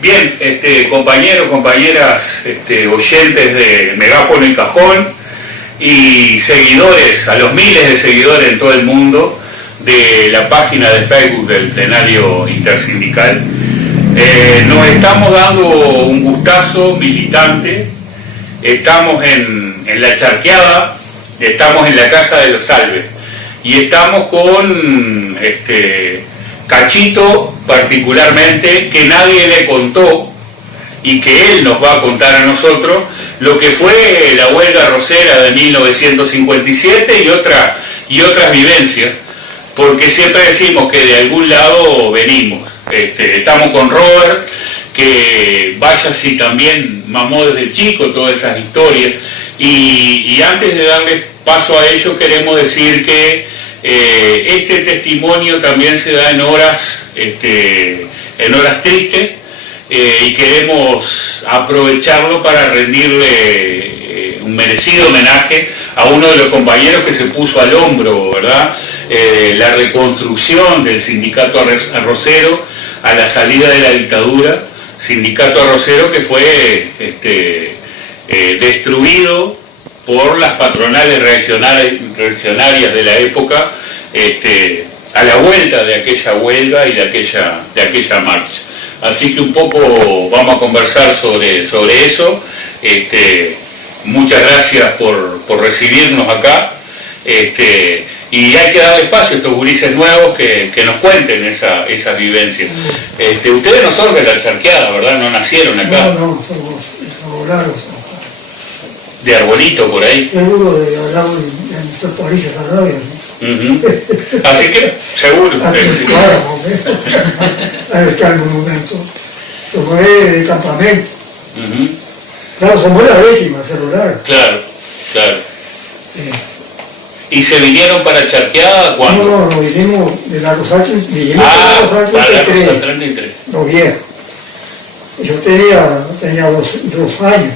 Bien, compañeros, compañeras, oyentes de Megáfono y Cajón y seguidores, a los miles de seguidores en todo el mundo de la página de Facebook del Plenario Intersindical. Nos estamos dando un gustazo militante, estamos en La Charqueada, estamos en la Casa de los Salves y estamos con Cachito particularmente, que nadie le contó y que él nos va a contar a nosotros lo que fue la huelga arrocera de 1957 y otras vivencias, porque siempre decimos que de algún lado venimos. Estamos con Robert, que vaya si también mamó desde chico todas esas historias, y antes de darle paso a ello queremos decir que este testimonio también se da en horas tristes, y queremos aprovecharlo para rendirle un merecido homenaje a uno de los compañeros que se puso al hombro, ¿verdad? La reconstrucción del sindicato arrocero a la salida de la dictadura, sindicato arrocero que fue destruido por las patronales reaccionarias de la época, a la vuelta de aquella huelga y de aquella marcha. Así que un poco vamos a conversar sobre eso. Muchas gracias por recibirnos acá. Y hay que darle espacio a estos gurises nuevos que nos cuenten esas vivencias. Ustedes no son de La Charqueada, ¿verdad? No nacieron acá. No, somos arbolados. De Arbolito, por ahí. Seguro de hablar en nuestros países agrarios, ¿no? Así que, seguro. Claro, ahí está el monumento. Lo fue de campamento. Claro, somos la décima celular. Claro. ¿Y se vinieron para Charqueada cuándo? No, vinimos de la Rosal 33. Para la Rosal 33. Los viejos. Yo tenía dos años.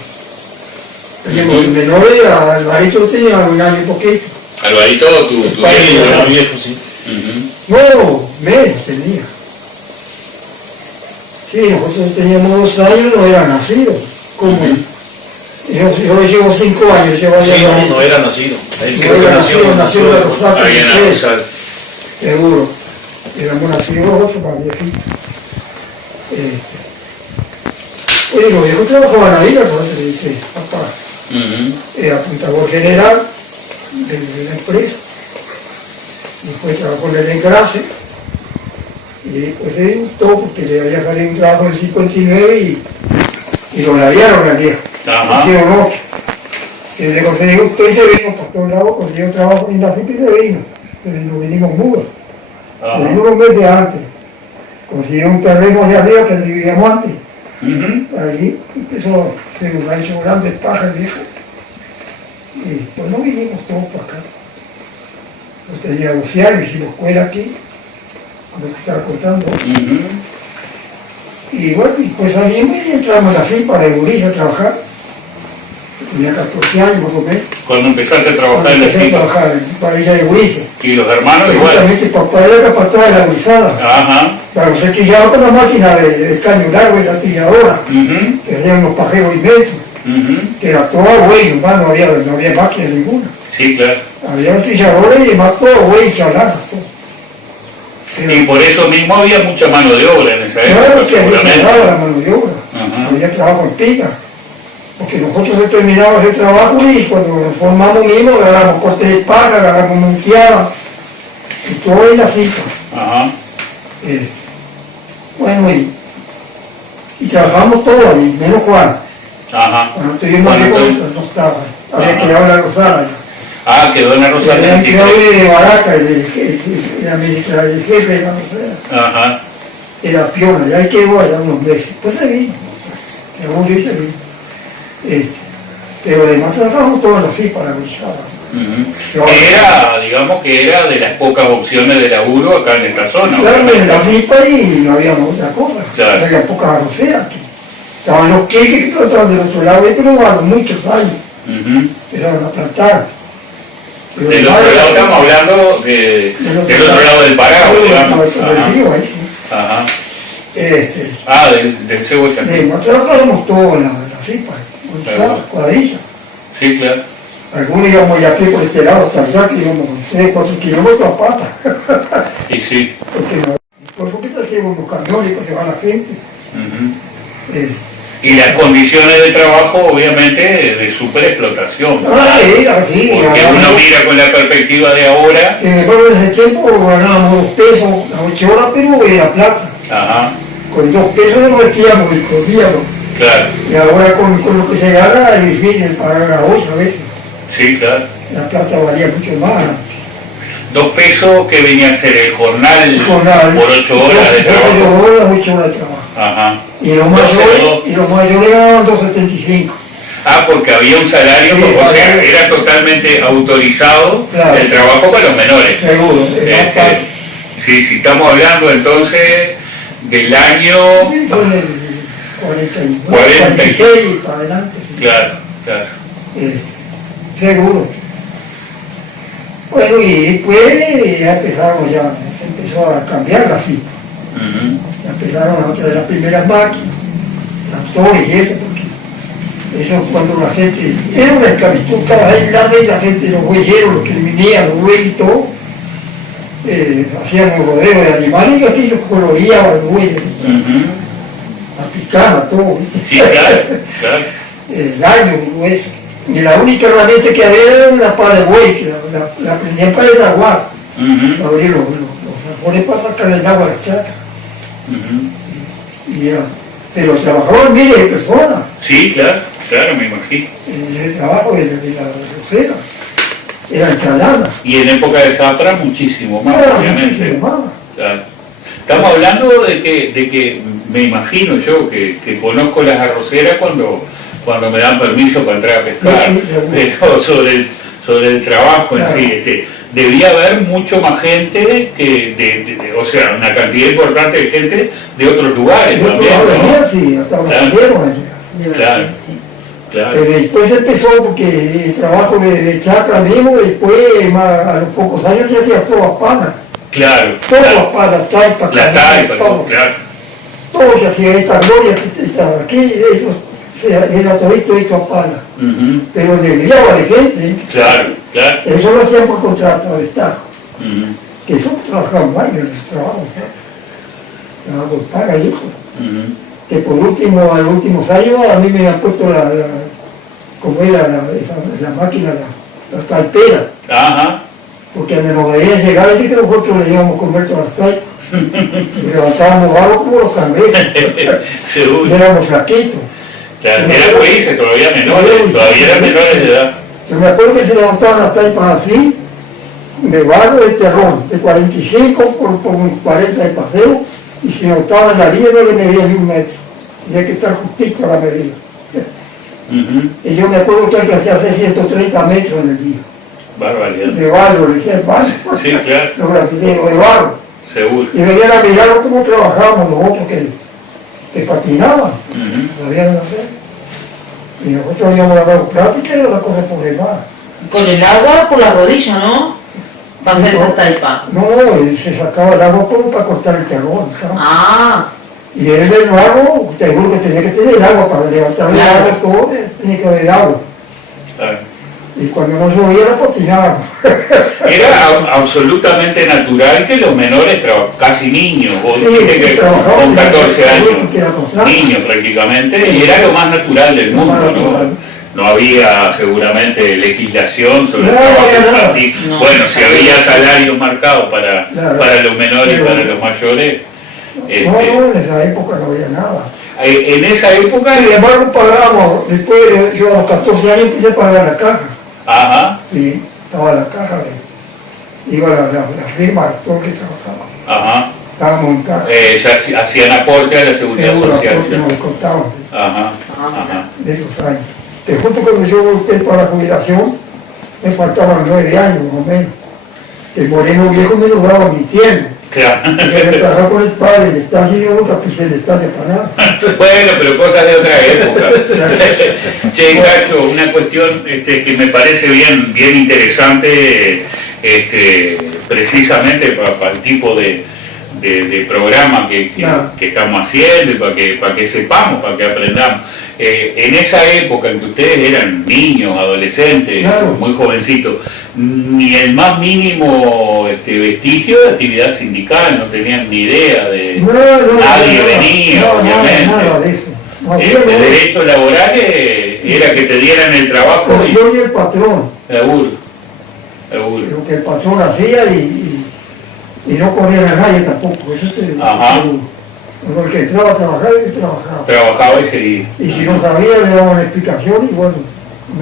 Teníamos el menor, Alvarito tenía un año y poquito. Alvarito, tu viejo, sí. No, menos tenía. Sí, nosotros teníamos 2 años, no era nacido. ¿Cómo? Yo llevo 5 años. Sí, no era nacido. Él no era nació en la Rosal. Ahí en la Rosal. Seguro. Éramos nacidos nosotros para viejitos. Oye, los viejos trabajaban ahí, la Rosal 36, papá. Era apuntador general de la empresa. Después trabajó en el engrase. Y después se gustó porque le había salido un trabajo en el 59 y lo ladearon al viejo. Hicieron otro. Y le conseguí usted y se vino por todos lados, consiguió trabajo en la CIP y se vino. Pero nos vinimos mudos. Nos vinimos un mes de antes. Consiguió un terreno de arriba que vivíamos antes. Allí empezó, se nos ha hecho grandes pajas el viejo. Y pues no vinimos todos para acá. Yo tenía 12 años, hicimos escuela aquí, como te estaba contando. Y bueno, y pues salimos y entramos a la CIPA de Guriza a trabajar. Tenía 14 años más o menos. Cuando empezaste a trabajar en la CIPA. Empecé a trabajar en la Villa de Guriza. ¿Y los hermanos igual? Justamente papá era capataz de la gurizada. Cuando se trillaba con la máquina de caño largo y la trilladora, que hacían unos pajeros inmensos, que era todo güey, no había máquina ninguna. Sí, claro. Había trilladores y demás todo güey, chalanas, todo. Y por eso mismo había mucha mano de obra en esa época. Claro que había cerrado la mano de obra, había trabajo en pica. Porque nosotros terminamos ese trabajo y cuando nos formamos mismos agarramos cortes de paja, agarramos munciada, y todo en la CIPA. Bueno, y trabajamos todo ahí, menos Juan. Cuando estuvimos ahí, no estaba, había quedado en la Rosal allá. Quedó en la Rosal. Había quedado de Baraca, el jefe de la Rosal. Era piona, y ahí quedó allá unos meses. Pues se vino, se vino. Pero además trabajamos todos así para la gurizada. Digamos que era de las pocas opciones de laburo acá en esta zona. Claro, en la CIPA y no había otra cosa. Claro. Había pocas arroceras aquí. Estaban los queques que plantaban del otro lado, pero a muchos años. Empezaron a plantar. Pero del otro lado estamos hablando del otro lado del Paraguay, digamos. Del río, ahí sí. del cebolla. Nosotros trabajamos todo en la cipa, Claro. cuadrilla. Sí, claro. Algunos íbamos ya a pie por este lado hasta allá, que íbamos 3, 4 kilómetros a pata. Y sí. ¿Por qué trajimos los camiones para llevar a la gente? Y las condiciones de trabajo, obviamente, de superexplotación. Era así. Porque uno mira con la perspectiva de ahora. En ese tiempo ganábamos 2 pesos a 8 horas, pero era plata. Ajá, Con 2 pesos nos vestíamos y corríamos. claro. Y ahora con lo que se gana es difícil pagar a 8 a veces. Sí, claro. La plata valía mucho más. 2 pesos que venía a ser el jornal, por 8 horas de 8 trabajo. horas, 8 horas de trabajo. Ajá. Y los mayores ganaban 2.75. Porque había un salario, Sí, o sea, salario. era totalmente autorizado Claro. el trabajo para los menores. Seguro. Sí, si estamos hablando entonces del año. Con el 49, 46 46 para adelante. Sí. Claro, claro. Seguro. Bueno, y después ya empezamos, ya se empezó a cambiar así. Ujú. Ya empezaron a traer las primeras máquinas, tractores y eso, porque eso cuando la gente, era una esclavitud cada aislada y la gente, los huelleros, los que venían, los bueyes y todo, hacían un rodeo de animales y aquellos coloreaban los bueyes, Ujú. la picada, todo, ¿viste? Sí, claro, claro. El daño y todo eso. Y la única herramienta que había era una pala de buey, que la prendían para desaguar, Ujú. para abrir los tambores para sacar el agua de la chaca. Ujú. Y pero trabajaban miles de personas Sí, claro, claro, me imagino. en el trabajo de la rosera. Era ensalada. Y en época de zafra muchísimo más, Era obviamente. muchísimo más. Claro. Estamos hablando de que me imagino yo que conozco las arroceras cuando me dan permiso para entrar a pescar, Sí, seguro. pero sobre el trabajo en Claro. sí, debía haber mucho más gente o sea, una cantidad importante de gente de otros lugares Yo también, venía ¿no? así, hasta los Claro. camioneros allá. Claro. Claro. Pero después empezó porque el trabajo de chacra mismo, después a los pocos años se hacía todo a pana. Claro, Todo claro. a pana, taipa, La taipa, todo. claro. Todo se hacía, esta gloria que estaba aquí, eso era todito a pana. Ujú. Pero desviaba de gente, Claro, claro. eso lo hacían por contrato de Estado. Ujú. Que eso trabajaban mal en los trabajos, trabajo paga y eso. Ujú. Que por último, a los últimos años a mí me han puesto como era la máquina, la taipera, Ajá. porque donde nos veían llegar, así que nosotros le íbamos a comer todas las taipas. Y levantábamos barro como los cangrejos, y Seguro. éramos flaquitos. Claro, era países todavía menores, todavía eran menores de edad. Yo me acuerdo que se levantaban las taipas así, de barro de terrón, de 45 por 40 de paseo, y si no estaba en la línea no le medía ni 1 metro. Tenía que estar justito a la medida. Ujú. Y yo me acuerdo que alcancé a hacer 130 metros en el día. Barbaridad. De barro, le decía barro. Sí, claro, Los brasileños, de barro. seguro. Y venían a mirar cómo trabajábamos los otros que patinaban, Ujú. sabían hacer. Y nosotros habíamos dado práctica y era una cosa por demás. Con el agua por la rodilla, ¿no? Para hacer esa taipa. No, se sacaba el agua como para cortar el terrón. ¿sabes? Ah, Y él el barro, te juro que tenía que tener agua para levantar el Claro. barro, todo tenía que haber agua. Claro. Y cuando no llovía, patinábamos. Era absolutamente natural que los menores, casi niños, o Sí, gente sí, que trabajaban, con 14 sí, años, porque era contrato. niños prácticamente, y era lo más natural del Lo mundo, más ¿no? natural. No había seguramente legislación sobre el No, trabajo había nada. infantil. No. Bueno, si había salarios marcados Claro. para los menores y Pero- para los mayores. No, en esa época no había nada. En esa época, Sin embargo, pagábamos, después yo a los 14 años empecé a pagar la caja. ajá, Sí, estaba la caja iba la firma, todo lo que trabajaba. ajá, Estábamos en caja. ya hacían aporte a la seguridad Seguro, social. porque nos descontaban Ajá, ajá. de esos años. Que justo cuando yo volví para la jubilación, me faltaban 9 años más o menos. El moreno viejo me lo daba mi tiempo. Claro. Yo trabajaba con el padre, el estadio, yo nunca pisé el estadio para nada. Bueno, pero cosas de otra época. Che, Cacho, una cuestión que me parece bien interesante, precisamente para el tipo de de programa Claro. que estamos haciendo y para que sepamos, para que aprendamos. En esa época en que ustedes eran niños, adolescentes, Claro. muy jovencitos, ni el más mínimo vestigio de actividad sindical, no tenían ni idea de... nadie venía, obviamente. Nada de eso. No había El nada. derecho laboral era que te dieran el trabajo Pero yo y el patrón, seguro, seguro. lo que el patrón hacía y no corría a nadie tampoco. Eso te, Ajá. Uno el que entraba a trabajar, él trabajaba. Trabajaba y seguía. Y si no sabía, le daban explicación y bueno,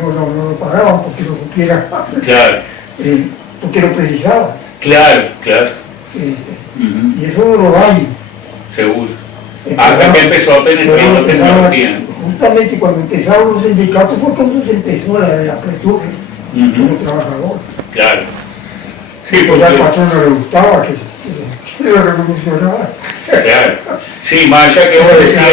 no lo pagaban porque lo supiera, Claro, porque lo precisaba. claro, claro. Y eso de los años. Seguro. Hasta que empezó a penetrar la tecnología. Justamente cuando empezaron los sindicatos fue cuando se empezó la apertura como trabajador. Claro. Sí, Pues al porque, patrón no le gustaba que lo revolucionara. claro. Sí, más allá que vos decías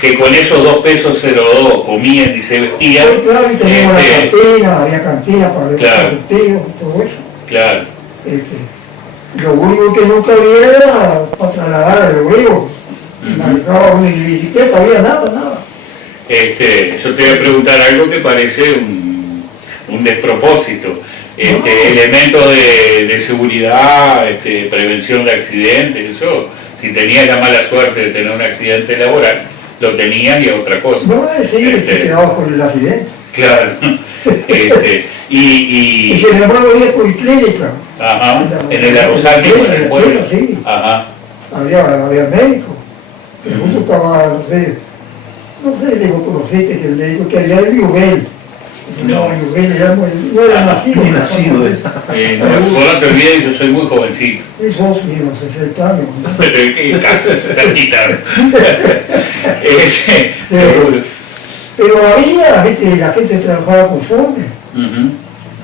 que con esos 2 pesos 02 comían y se vestían. Sí, claro, y teníamos la este, cantina, había cantina para el Claro. sorteo y todo eso. Claro, Lo único que nunca había era para trasladar al obrero. Manejaba una bicicleta, había nada. yo te voy a preguntar algo que parece un despropósito. Elementos de seguridad, prevención de accidentes, eso, si tenías la mala suerte de tener un accidente laboral, lo tenías y a otra cosa. No, sí, se quedaba con el accidente. Claro. Y Y se lembró de policlínica. ajá, en el Arrozal, en el pueblo. Sí, Ajá, había médico. El mundo estaba, no sé, digo, conociste que el médico que había el Biubel. No. El Biubel ya no era nacido. Ni nacido, vos no te olvides, yo soy muy jovencito. Eso sí, los 60 años. ¿no? Pero que cerquita. Seguro. Pero había, la gente trabajaba conforme. Ujú,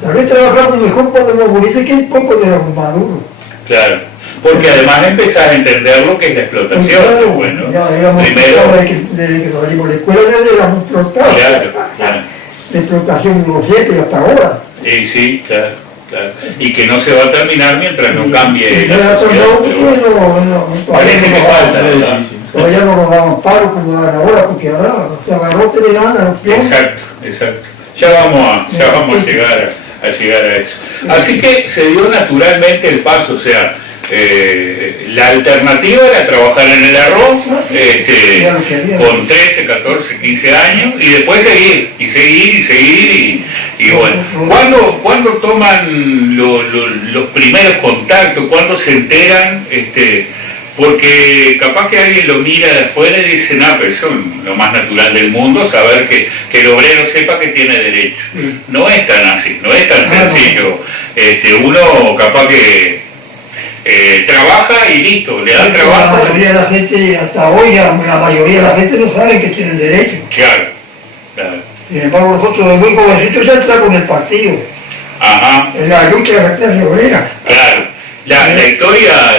Tal vez trabajamos mejor cuando nos muriese que un poco de los maduros. claro. Porque además empezás a entender lo que es la explotación. Claro, Bueno, ya éramos primero, explotados desde que salimos de la escuela, ya éramos explotados. claro. La explotación de los siete y hasta ahora. Sí, claro. Y que no se va a terminar mientras no cambie No la era sociedad. todo pero porque bueno. Parece que no falta, daban- ¿verdad? todavía no nos daban paro como dan ahora, porque ahora hasta garrote le dan a los peones. Exacto. Ya vamos a llegar a eso. Así que se dio naturalmente el paso, o sea, la alternativa era trabajar en el arroz con 13, 14, 15 años y después seguir y bueno. ¿Cuándo toman los primeros contactos? ¿Cuándo se enteran? Porque capaz que alguien lo mira de afuera y dice, no, pero eso es lo más natural del mundo, saber que el obrero sepa que tiene derecho. No es tan así, no es tan sencillo. Uno capaz que trabaja y listo, le dan trabajo. La mayoría de la gente, hasta hoy, la mayoría de la gente no sabe que tienen derecho. Claro. Sin embargo, nosotros de muy jovencitos ya entramos en el partido, Ajá, en la lucha de la clase obrera. claro. La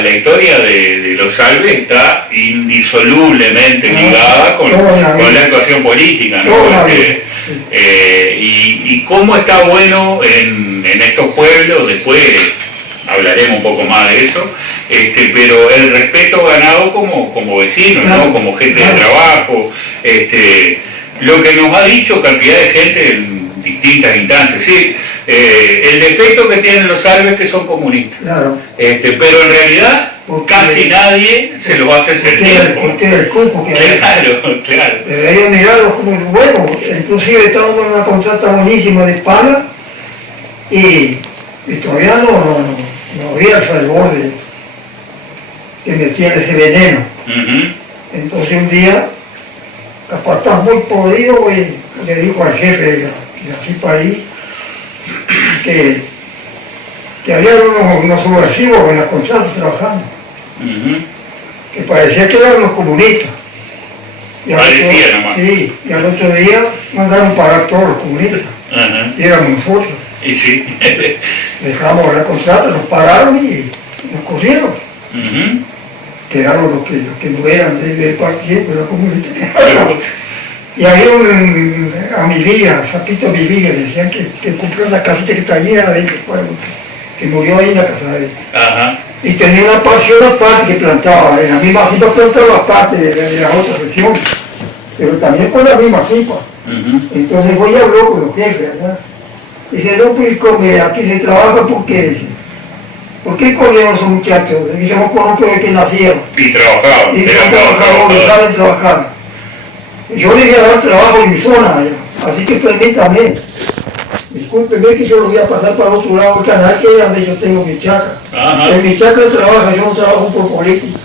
historia de los Alves está indisolublemente ligada con la ecuación política, ¿no? Y cómo está bueno en estos pueblos, después hablaremos un poco más de eso, pero el respeto ganado como vecinos, ¿no? Como gente de trabajo, lo que nos ha dicho cantidad de gente en distintas instancias, sí, el defecto que tienen los Alves que son comunistas, Claro. pero en realidad casi nadie se lo hace sentir. Porque el cupo que hay. Claro. Debería mirarlo como bueno, inclusive estábamos en una contrata buenísima de pala y todavía no había el fervor que metían ese veneno. Ujú. Entonces un día, capaz está muy podrido, le dijo al jefe de la CIPA ahí que había unos subversivos en las contratas trabajando, Ujú. que parecía que eran los comunistas. Y al Parecía otro- nomás. Sí, y al otro día mandaron parar todos los comunistas, Ajá. y éramos nosotros. Y sí. Dejamos la contrata, nos pararon y nos corrieron. Ujú. Quedaron los que no eran del partido, pero los comunistas quedaron. Y había a mi vida, Zapito mi vida, le decían que compró la casita que está llena de ellos, que murió ahí en la casa de él. Ajá. Y tenía una pasión aparte que plantaba, en la misma cipa plantaba aparte de las otras regiones, pero también con la misma cipa. Entonces voy y habló con los jefes, ¿verdad? Dice, no, pues aquí se trabaja porque, ¿por qué corrieron esos muchachos? Y yo no conozco de que nacieron. Y trabajaban. Y son trabajadores, saben trabajar. Y yo le voy a dar trabajo en mi zona allá, así que permítame. Discúlpeme que yo lo voy a pasar para otro lado del canal, que es donde yo tengo mi chacra. En mi chacra trabaja, yo no trabajo por política.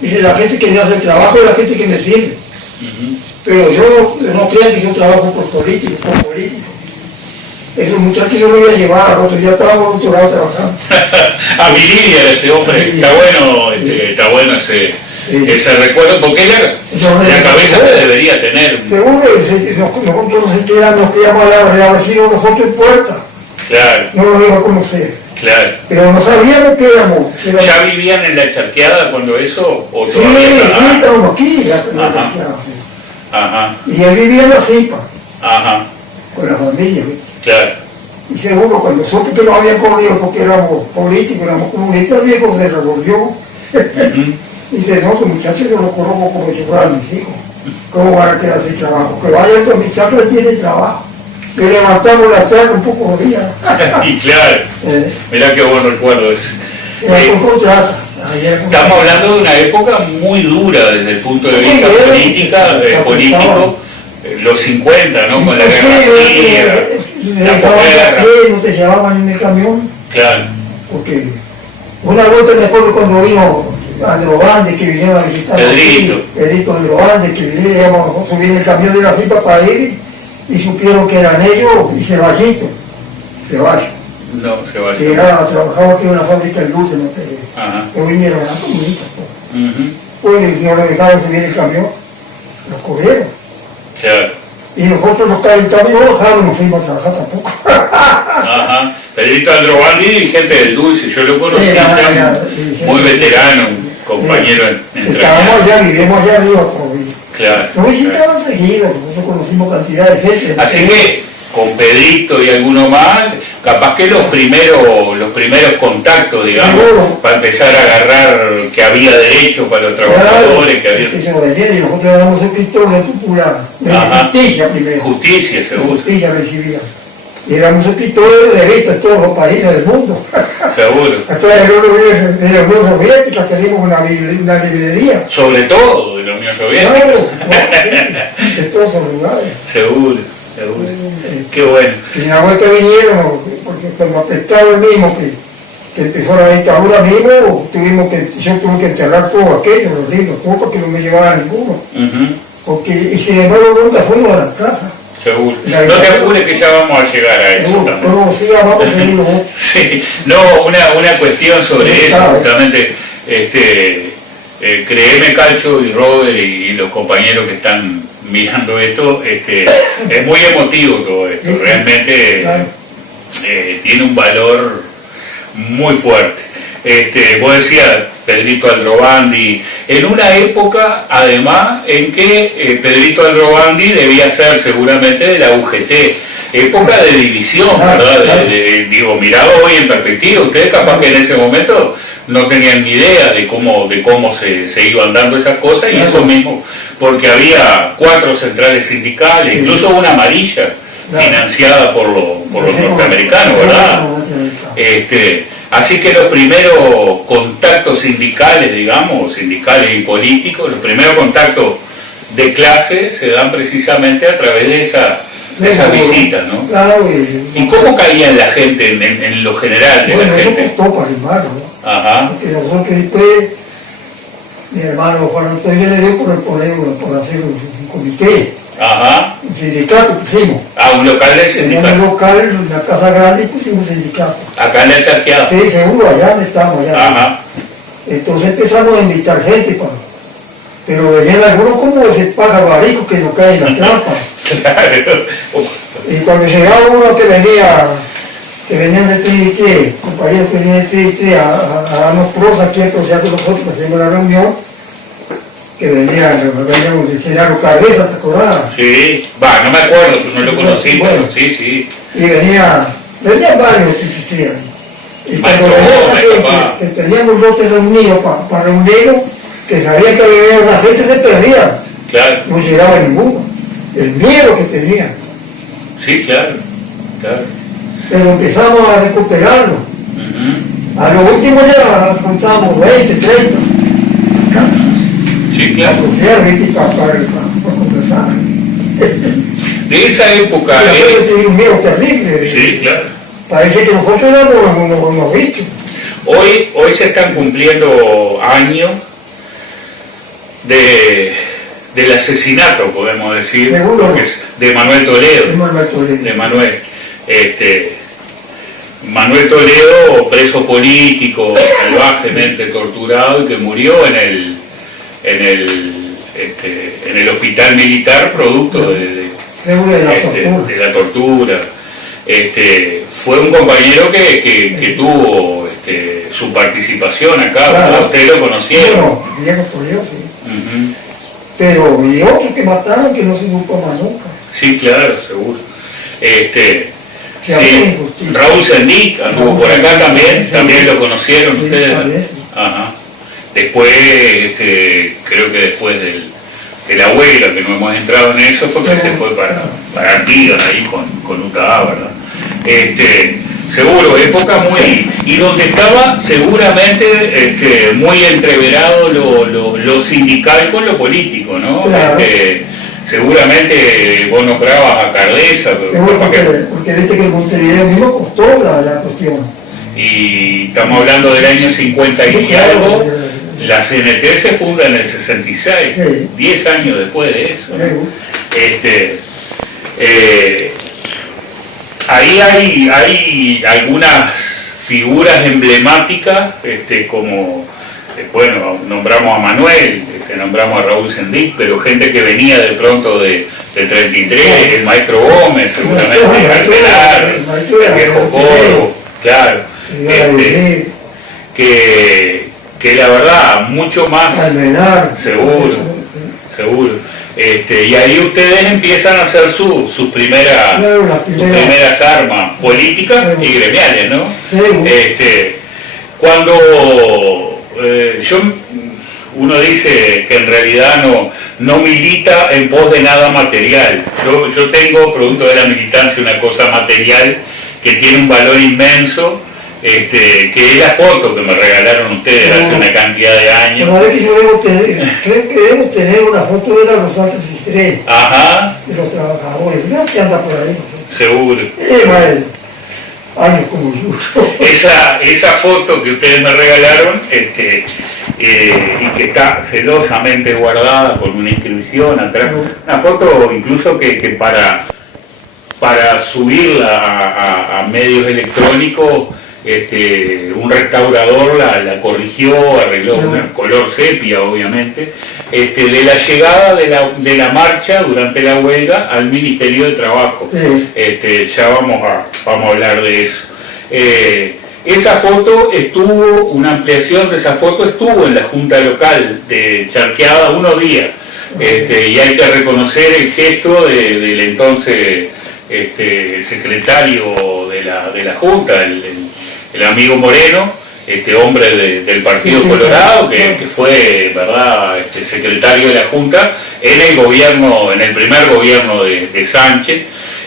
Dice, la gente que me hace el trabajo es la gente que me sirve. Pero yo no crean que yo trabajo por político, Esos muchachos yo lo voy a llevar, al otro día estábamos al otro lado trabajando. A mi Lidia, ese hombre, está bueno ese recuerdo, porque la cabeza que debería tener. Seguro, nosotros nos criamos a la vecina nosotros en Puerta. Claro. No los iba a conocer. Claro. Pero no sabíamos que éramos. ¿Ya vivían en la charqueada cuando eso? ¿O Sí, todavía estábamos aquí, ya en la Ajá. charqueada, sí. Ajá, Y él vivía en la cipa, ajá, con la familia, ¿ves? claro. Y seguro, cuando supe que nos habían corrido porque éramos políticos, éramos comunistas, el viejo se revolvió. Dice, no, esos muchachos yo los conozco como si fueran mis hijos. ¿Cómo van a quedar sin trabajo? Que vayan con mis chacras, tienen trabajo. Que levantamos la tarde un poco de día. Y claro, mirá qué buen recuerdo es. Por contrato. Estamos hablando de una época muy dura desde el punto de vista político, los 50, ¿no? Con la guerra fría, la posguerra. No te llevaban en el camión. Claro. Porque una vuelta me acuerdo cuando vino Androbande, que vinieron a visitar Pedrito Androbande, que vinieron a subir en el camión de la cipa para ir y supieron que eran ellos y Ceballito, No, se va. que trabajaba aquí en una fábrica de dulce, no te que vinieron a comunistas. Pues no lo dejaron subir el camión, los corrieron. Claro. Y nosotros los calentamos y no bajaron, no fuimos a trabajar tampoco. Ajá. Pedrito Androbandi, dirigente del Dulce, yo lo conocí, muy veterano, un compañero Estábamos allá, vivíamos allá arriba, claro. Nos visitaban seguido, nosotros conocimos cantidad de gente. Así que con Pedrito y alguno más, capaz que los primeros contactos, digamos, Seguro. para empezar a agarrar que había derecho para los trabajadores, que había Que se nos decía, y nosotros éramos suscriptores popular, de justicia primero. justicia, seguro. Justicia recibía. Y éramos suscriptores de revistas de todos los países del mundo. Seguro. Hasta de la Unión Soviética tenemos una librería. Sobre todo de la Unión Soviética. Claro, sí, de todos esos lugares. Seguro. Qué bueno. Y en la vuelta vinieron, porque cuando apretaron el mismo, que empezó la dictadura mismo, yo tuve que enterrar todo aquello, los libros, todo porque no me llevaba ninguno. Porque, y sin embargo nunca fuimos a la casa. Seguro. No te apures que ya vamos a llegar a eso también. No, sí, vamos a seguirlo. Sí, no, una cuestión sobre eso, justamente, créeme, Calcho y Robert y los compañeros que están mirando esto, es muy emotivo todo esto, Sí, realmente claro. Tiene un valor muy fuerte. Vos decías, Pedrito Aldrovandi, en una época además en que Pedrito Aldrovandi debía ser seguramente de la UGT, época de división, ¿verdad? Digo, mirado hoy en perspectiva, ustedes capaz que en ese momento no tenían ni idea de cómo se iban dando esas cosas, y eso mismo, porque había 4 centrales sindicales, incluso una amarilla, financiada por los norteamericanos, ¿verdad? Así que los primeros contactos sindicales, digamos, sindicales y políticos, los primeros contactos de clase se dan precisamente a través de esas visitas, ¿no? Claro, ¿Y cómo caía la gente en lo general de la gente? Eso costó para animarlo, ¿no? Ajá. Porque nosotros después, mi hermano Juan Antonio le dio por hacer un comité, Ajá. un sindicato pusimos. Un local de Teníamos sindicato. un local en una casa grande y pusimos un sindicato. Acá en la charqueada. Sí, seguro, allá donde estamos, allá. Ajá. Entonces empezamos a invitar gente, pero venían algunos como ese pájaro arico que no cae en la trampa. Claro. Y cuando llegaba uno que venían de Trinité, compañeros que venían de Trinité a darnos prosa aquí, pero ya que nosotros hacíamos la reunión, que venían el Genaro Cabeza, ¿te acordás? Sí, no me acuerdo, no lo conocí, Bueno. pero sí. Y venían varios que existían. Y Maestro cuando venía Gómez, la papá. gente, que teníamos lotes reunidos para reunirnos, que sabía que venía la gente, se perdía. Claro, No llegaba ninguno. El miedo que tenían. sí, claro, claro. Pero empezamos a recuperarlo. Ujú. A lo último ya juntábamos 20, 30. Sí, A claro. asociar, ¿viste? Para conversar. De esa época, Y la gente tenía un miedo terrible. sí, claro. Parece que nosotros éramos unos bichos. Hoy se están cumpliendo años del asesinato, podemos decir, Seguro. porque es de Manuel Toledo. Es Manuel Toledo. De Manuel. Manuel Toledo, preso político, salvajemente torturado y que murió en el hospital militar producto de la tortura. Fue un compañero que tuvo su participación acá, Claro. ustedes lo conocieron. Bueno, Diego Toledo, sí. Ujú. Pero y otros que mataron que no se supo más nunca. Sí, claro, seguro. Que había Sí, injusticia. Raúl Sendic anduvo Raúl por acá Sendic, también, sí. también lo conocieron Sí, ustedes. también, sí. Ajá. Después, creo que después de la huelga, que no hemos entrado en eso, porque se fue para Artigas ahí con UTA, ¿verdad? Seguro, época muy... Y donde estaba seguramente muy entreverado lo sindical con lo político, ¿no? Claro. Seguramente vos nombrabas a Cardesa, pero Porque viste que en Montevideo mismo costó la cuestión. y estamos hablando del año 50 y Claro, algo, la CNT se funda en el 66, Sí. 10 años después de eso, ¿no? Ahí hay algunas figuras emblemáticas, como, bueno, nombramos a Manuel, nombramos a Raúl Sendic, pero gente que venía de pronto de 33, el maestro Gómez, seguramente, Artelar, el viejo Coro, claro, que la verdad, mucho más, Almenar. seguro. Y ahí ustedes empiezan a hacer sus primeras armas políticas y gremiales, ¿no? Cuando uno dice que en realidad no milita en pos de nada material. Yo tengo, producto de la militancia, una cosa material que tiene un valor inmenso, que es la foto que me regalaron ustedes hace una cantidad de años. Cada vez que yo creo que debemos tener una foto de la Rosal 33, Ajá, de los trabajadores, no es que anda por ahí. seguro. Años como yo. Esa foto que ustedes me regalaron, y que está celosamente guardada con una inscripción atrás, una foto incluso que para subirla a medios electrónicos, un restaurador la corrigió, arregló un color sepia, obviamente, de la llegada de la marcha durante la huelga al Ministerio de Trabajo. Ya vamos a hablar de eso. Esa foto una ampliación de esa foto estuvo en la Junta Local de Charqueada unos días, y hay que reconocer el gesto del entonces secretario de la Junta, el amigo Moreno, hombre del Partido Colorado, que fue, ¿verdad?, secretario de la Junta en el primer gobierno de Sánchez,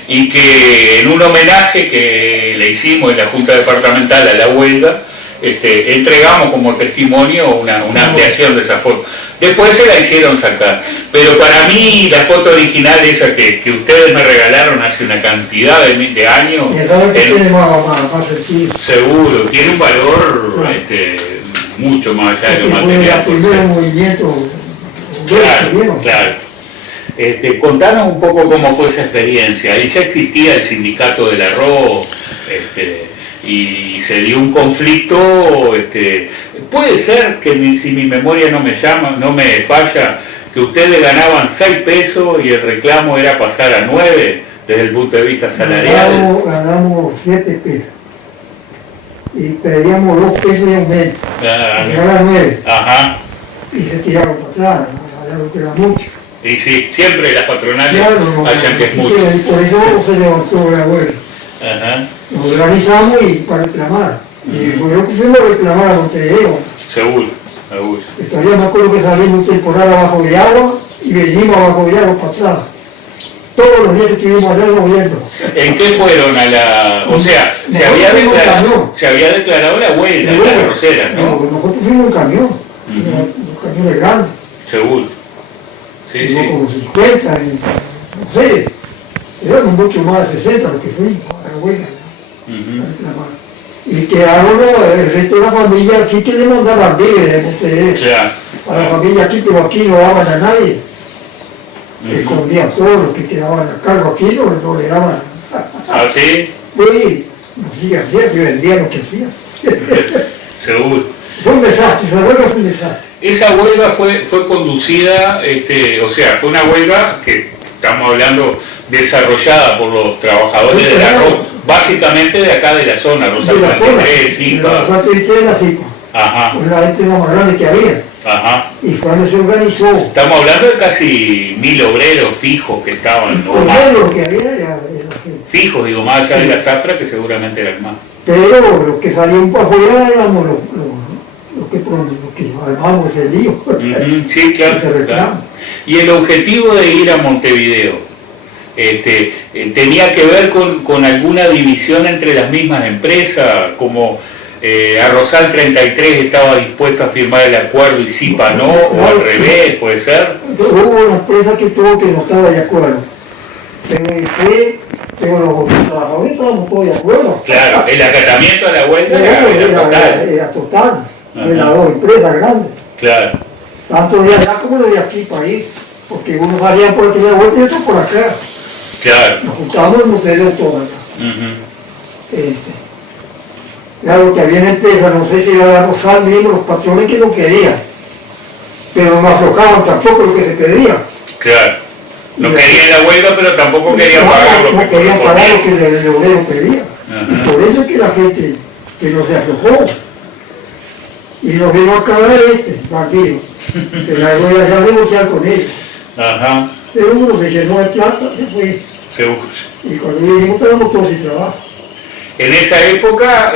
y que en un homenaje que le hicimos en la Junta Departamental a la huelga, entregamos como testimonio una ampliación de esa foto. Después se la hicieron sacar, pero para mí la foto original, esa que ustedes me regalaron hace una cantidad de años, seguro, tiene un valor mucho más allá de lo material. Claro. Contanos un poco cómo fue esa experiencia. Ahí ya existía el sindicato del arroz, y se dio un conflicto. Puede ser que si mi memoria no me falla, que ustedes ganaban 6 pesos y el reclamo era pasar a 9 desde el punto de vista salarial. Ganamos 7 pesos y pedíamos 2 pesos y un mes. Llegaron a 9. Ajá. Y se tiraron para atrás, no que era mucho. Y sí, siempre las patronales Claro, hallan que es mucho. Por eso se levantó la huelga. Ajá. Nos organizamos y para reclamar. Y bueno, fuimos a reclamar a Montevideo. Seguro, seguro. Todavía me acuerdo que salimos temporada bajo de agua y venimos abajo de agua para atrás. Todos los días que estuvimos allá moviendo. ¿En qué fueron a la...? O sea, se había declarado la huelga de las Roseras, ¿no? Nosotros fuimos en camión, un camión grande. Seguro. Sí, Fuimos sí. como 50, no sé, éramos mucho más de 60 los que fuimos a la huelga. Y que ahora el resto de la familia aquí que le mandaban víveres de Montevideo. Claro. A la familia aquí, pero aquí no daban a nadie. Escondían todos los que quedaban a cargo aquí, no le daban. ¿Ah, sí? Sí, no sigue hacían, se vendían lo que hacían. Seguro. Fue un desastre, esa huelga fue un desastre. Esa huelga fue conducida, o sea, fue una huelga que estamos hablando desarrollada por los trabajadores de la ROC, básicamente de acá de la zona, Rosa De la zona, 33, Zipa. de Rosa 33 la Zipa. Ajá, Fue la gente más grande que había. ajá. Y cuando se organizó, Estamos hablando de casi 1000 obreros fijos que estaban, o por más. lo que había era la gente. Fijos, digo, más allá de la zafra, que seguramente eran más. Pero los que salían para afuera éramos los que armamos ese lío. Ujú, sí, claro, Ese reclamo. claro. Y el objetivo de ir a Montevideo, ¿tenía que ver con alguna división entre las mismas empresas? Como Arrozal 33 estaba dispuesto a firmar el acuerdo y Zipa no, o al revés, puede ser. Hubo una empresa que tuvo que no estaba de acuerdo. Pero los trabajadores estábamos todos de acuerdo. Claro, el acatamiento a la huelga era total. Era total. Ajá. De las dos empresas grandes. Claro, Tanto de allá como de aquí para ir. Porque unos salían por aquella vuelta y otros por acá. claro. Nos juntábamos en Montevideo todos acá. Ujú. Claro que había una empresa, no sé si era Rosal mismo, los patrones que no querían. Pero no aflojaban tampoco lo que se pedía. Claro. No querían la huelga, pero tampoco querían pagar lo que no querían pagar lo que correspondía. el obrero pedía. Ajá. Y por eso es que la gente que no se aflojó. Y nos vino a acabar bandido. Que la huelga ya negociar con ellos. Ajá, Pero uno se llenó de plata, se fue. seguro. Y cuando vinimos estábamos todos sin trabajo. En esa época,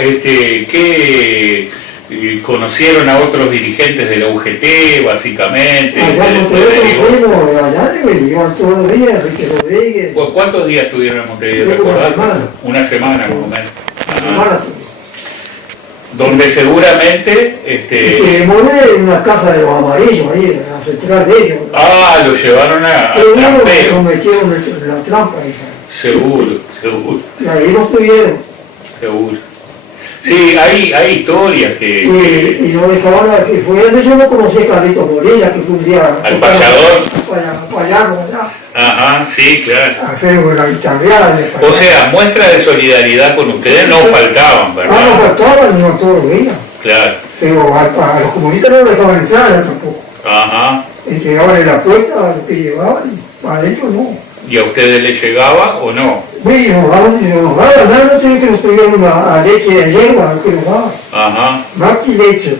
conocieron a otros dirigentes de la UGT, básicamente. Allá del nosotros Federico. fuimos, allá me iban todos los días, Enrique Rodríguez. ¿Cuántos días estuvieron en Montevideo? Creo que una ¿Recordás? semana. Una semana, más o menos. Ajá. Semana. Donde seguramente, Estuvimos en una casa de los amarillos, ahí en la central de ellos. lo llevaron a Pero nos trampero. metieron en la trampa esa. Seguro, seguro, Y ahí nos tuvieron. seguro. Sí, hay historias que Y nos dejaban, que fue de yo no conocí a Carlitos Molina, que fue un día al payador. para allá, allá, Ajá, sí, claro. a hacer una guitarreada de O sea, muestras de solidaridad con ustedes no faltaban, no ¿verdad? faltaban, no todos los días. Claro, Pero a los comunistas no los dejaban entrar ya tampoco. ajá. Entregaban en la puerta lo que llevaban y para adentro no. ¿Y a ustedes les llegaba o no? Bueno, nos daban, nada, no tenía que nos traían una leche de hierba, lo que nos daban. Ajá, Más que leche.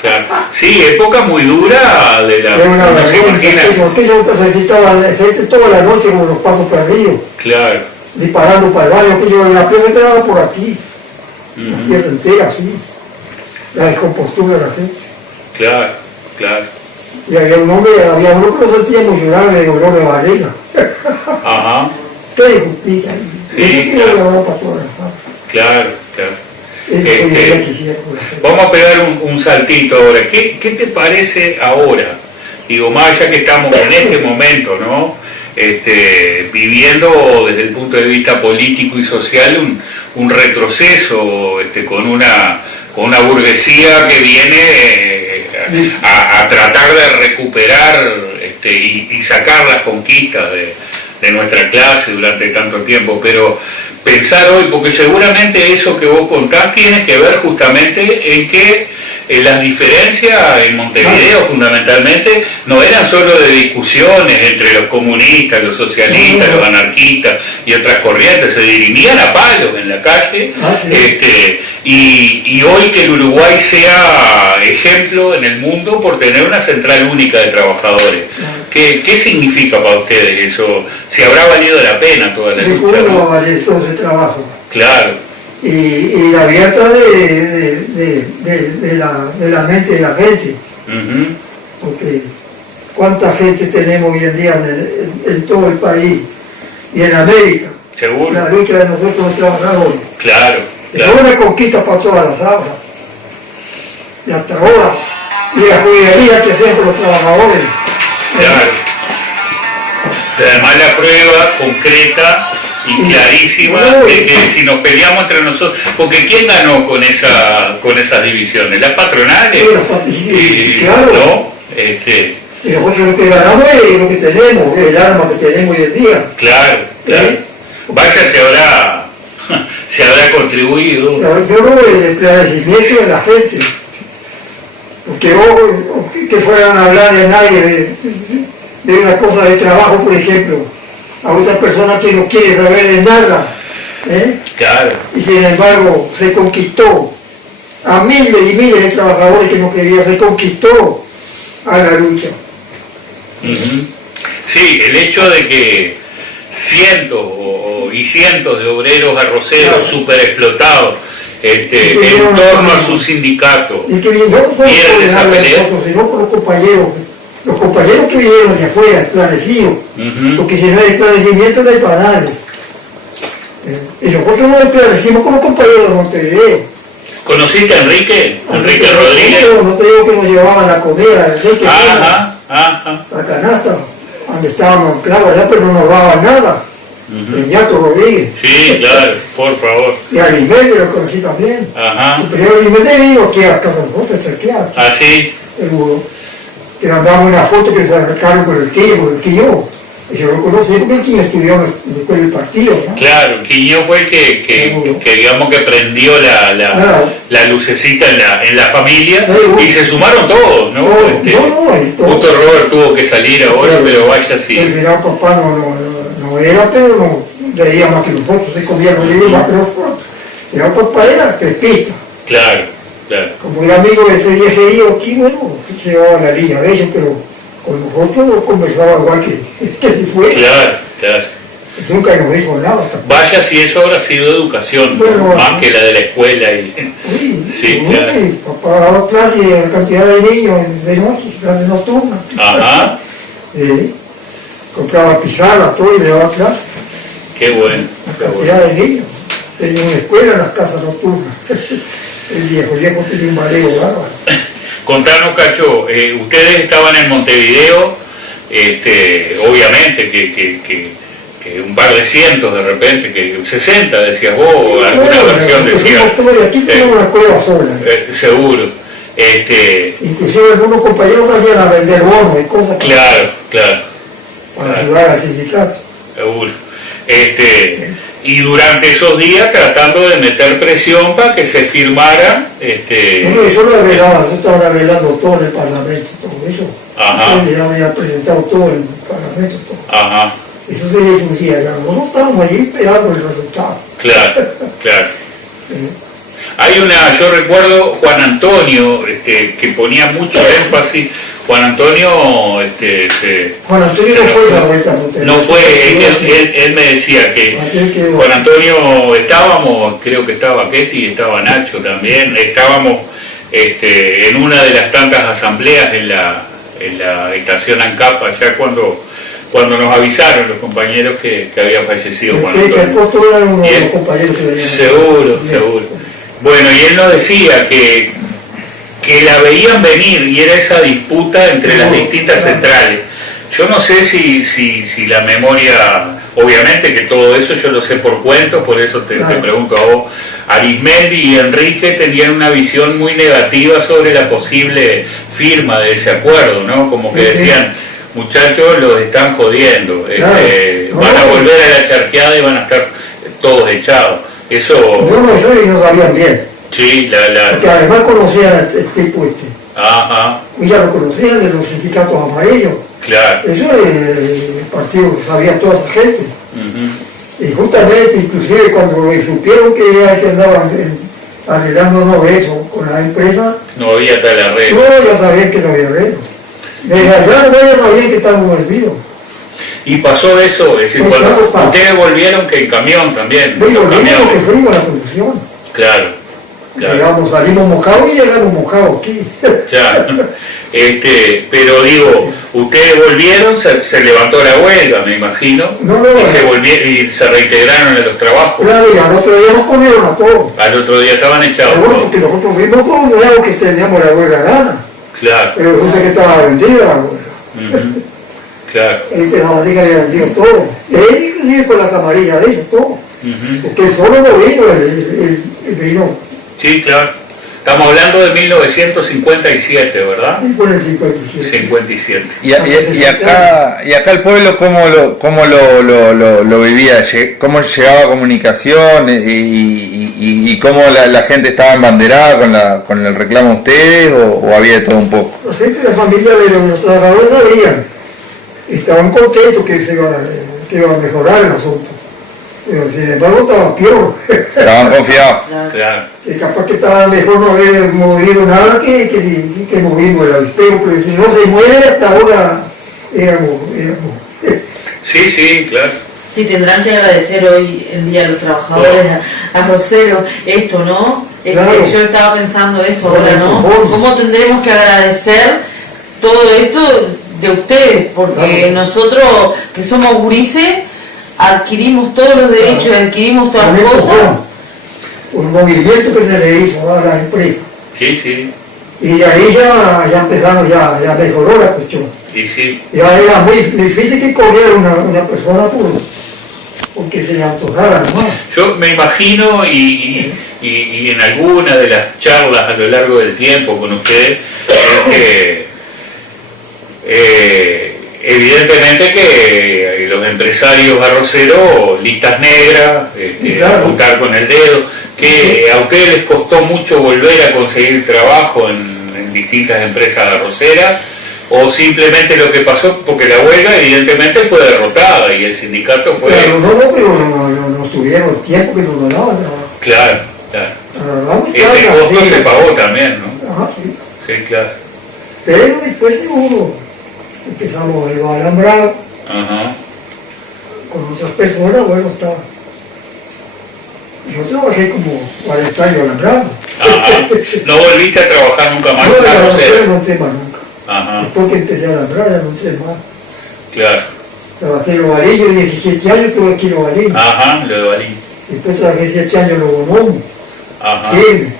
claro. Sí, época muy dura de la... Era una no se vergüenza, imagina. porque yo necesitaba la gente toda la noche con los pasos perdidos, Claro. disparando para el baño, que yo en la pieza entraba por aquí, la Ujú. pieza entera así, la descompostura de la gente. Claro, claro. Y había uno que lo sentíamos llorar de dolor de barriga. Ajá, Qué disjusticia. Sí, Eso que claro. lo grababa para todas las partes. claro, claro. Eso fue la idea que hiciera con la gente. Vamos a pegar un saltito ahora. ¿Qué te parece ahora? Digo, más allá que estamos en este momento, ¿no? Viviendo desde el punto de vista político y social un retroceso con una burguesía que viene a tratar de recuperar y sacar las conquistas de nuestra clase durante tanto tiempo, pero pensar hoy, porque seguramente eso que vos contás tiene que ver justamente en que las diferencias en Montevideo fundamentalmente no eran solo de discusiones entre los comunistas, los socialistas, los anarquistas y otras corrientes, se dirimían a palos en la calle. Y hoy que el Uruguay sea ejemplo en el mundo por tener una central única de trabajadores. ¿Qué significa para ustedes eso? Si habrá valido la pena toda la lucha, ¿Cómo ¿no? va a valer todo ese trabajo? Claro, y la abierta de la mente de la gente. Porque cuánta gente tenemos hoy en día en todo el país y en América. Seguro. La lucha de nosotros los trabajadores. Claro. Es una conquista para todas las aulas. Y hasta ahora, y la jubilería que hacen por los trabajadores. Claro. Pero además la prueba concreta y clarísima de que si nos peleamos entre nosotros, porque ¿quién ganó con esas divisiones? ¿Las patronales? Claro. ¿No? Y nosotros lo que ganamos es lo que tenemos, el arma que tenemos hoy en día. Claro, claro. Vaya, se habrá contribuido. Yo creo el esclarecimiento de la gente. Porque que fueran a hablar de nadie, de una cosa de trabajo, por ejemplo, a otra persona que no quiere saber de nada. Claro. Y sin embargo se conquistó a miles y miles de trabajadores que no querían, se conquistó a la lucha. Sí, el hecho de que cientos y cientos de obreros arroceros super explotados en torno a su sindicato y que no fue por esa pelea, sino por los compañeros que vinieron de afuera, esclarecidos, porque si no hay esclarecimiento no hay para nadie. Y nosotros nos esclarecimos con los compañeros de Montevideo. ¿Conociste a Enrique? Enrique Rodríguez. No te digo que nos llevaban la comida, Enrique, la canasta, donde estábamos, claro, allá, pero no nos daban nada. Peñato Rodríguez. Sí, claro, por favor. Y a Alimete lo conocí también. Pero Alimete vino aquí a casa de nosotros, cerqueado. ¿Ah, sí? Que mandamos una foto que se acercaron con el Quillo. Y yo lo conocí porque el Quillo estudió en la escuela del partido, ¿no? Claro, Quillo fue el que digamos que prendió la lucecita en la familia y se sumaron todos, ¿no? Justo Robert tuvo que salir ahora, pero vaya sí. El mirado papá no era, pero no leía más que nosotros, se comía los libros más que nosotros. El papá era crespista. Claro, claro. Como era amigo de ese viejo aquí, bueno, se llevaba la línea de ellos, pero con nosotros conversaba igual que si fuera. Claro, claro. Nunca nos dijo nada. Vaya si eso habrá sido educación, bueno, más que la de la escuela. Sí, claro. Papá daba clases a la cantidad de niños de noche, clases nocturnas. Compraba pizarra, todo y le daba clases. Qué bueno. La cantidad de niños. Tenía una escuela en las casas nocturnas. El viejo tenía un baleo bárbaro. Contanos, Cacho, ustedes estaban en Montevideo, obviamente que un par de cientos de repente, que 60 decías vos, o alguna versión decía. Aquí tenemos una escuela sola. Seguro. Inclusive algunos compañeros salían a vender bonos y cosas. Claro, claro. Para ayudar al sindicato. Seguro. Y durante esos días tratando de meter presión para que se firmara. No, eso lo arreglaba, yo estaba arreglando todo en el Parlamento, todo eso. Yo ya había presentado todo en el Parlamento. Todo. Eso se decía, ya nosotros estábamos allí esperando el resultado. Claro, claro. Hay yo recuerdo Juan Antonio, que ponía mucho énfasis. Juan Antonio, Juan Antonio no fue esa vuelta. No fue, él me decía que Juan Antonio estábamos, creo que estaba Ketty, estaba Nacho también, estábamos en una de las tantas asambleas en la estación ANCAP, allá cuando nos avisaron los compañeros que había fallecido Juan Antonio. Seguro. Bueno, y él nos decía que la veían venir y era esa disputa entre las distintas centrales. Yo no sé si la memoria, obviamente que todo eso yo lo sé por cuentos, por eso te pregunto a vos. Arismendi y Enrique tenían una visión muy negativa sobre la posible firma de ese acuerdo, ¿no? Como que decían, muchachos, los están jodiendo, van a volver a la charqueada y van a estar todos echados. Eso no sabían bien. Sí, porque además conocían el tipo y ya lo conocían de los sindicatos amarillos. Claro. Eso el partido sabía toda esa gente. Y justamente, inclusive cuando supieron que andaban arreglándonos eso con la empresa, no había tal arreglo. No, ya sabían que no había arreglo. Desde allá no ya sabían que estábamos vendidos. Y pasó eso, es decir, cuando ustedes volvieron que en camión también. Volvimos que fuimos a la producción. Claro, claro. Llegamos, salimos mojados y llegamos mojados aquí. Claro. Pero digo, ustedes volvieron, se levantó la huelga, me imagino, No, y se reintegraron a los trabajos. Claro, y al otro día nos comieron a todos. Al otro día estaban echados. Pero bueno, todos. porque nosotros mismos como que teníamos la huelga gana. Claro. Pero resulta que estaba vendida la huelga. Claro. Este Zabatica había vendido todo. Él inclusive con la camarilla de ellos, todo. Porque él solo no vino, él vino. Sí, claro. Estamos hablando de 1957, ¿verdad? Y con el 57. 57. Y acá el pueblo, ¿cómo lo vivía? ¿Cómo llegaba comunicación y cómo la gente estaba embanderada con el reclamo de ustedes o había de todo un poco? La gente de la familia de los trabajadores sabían. Estaban contentos que iba a mejorar el asunto. Pero sin embargo estaban peor. Estaban confiados. Claro. Que capaz que estaba mejor no haber movido nada que movimos el avispero, pero si no se mueve hasta ahora éramos. Sí, sí, claro. Sí, tendrán que agradecer hoy en día a los trabajadores, a Rosero, esto, ¿no? Claro. Yo estaba pensando eso Claro, ahora, ¿no? mejor. ¿Cómo tendremos que agradecer todo esto de ustedes? Porque Claro. nosotros, que somos gurises, adquirimos todos los derechos, adquirimos todas las cosas. Un movimiento que se le hizo a la empresa. Sí, sí. Y de ahí ya empezamos, ya mejoró la cuestión. Sí, sí. Ya era muy difícil que corriera una persona porque se le antojara nomás. Yo me imagino y en alguna de las charlas a lo largo del tiempo con ustedes, es que evidentemente que los empresarios arroceros, listas negras, Claro. apuntar con el dedo, que a ustedes les costó mucho volver a conseguir trabajo en distintas empresas arroceras, o simplemente lo que pasó, porque la huelga evidentemente fue derrotada y el sindicato fue... Pero pero no tuvieron el tiempo que nos daban trabajo. Claro, claro. Agarramos Ese carga, costo sí. se pagó también, ¿no? Ajá, sí. Sí, claro. Pero después seguro empezamos el alambrado Ajá. con otras personas, bueno, estaba. Yo trabajé como 40 años alambrado. Ajá. ¿No volviste a trabajar nunca más No, en la la arrocera arrocera? no entré más nunca. Ajá, Después que empecé a alambrar ya no entré más. claro. Trabajé en Los Varillos, 17 años tuve aquí en Los Varillos. Ajá, lo de Balí. Después trabajé 7 años en Los Bonomos, Ajá. firme.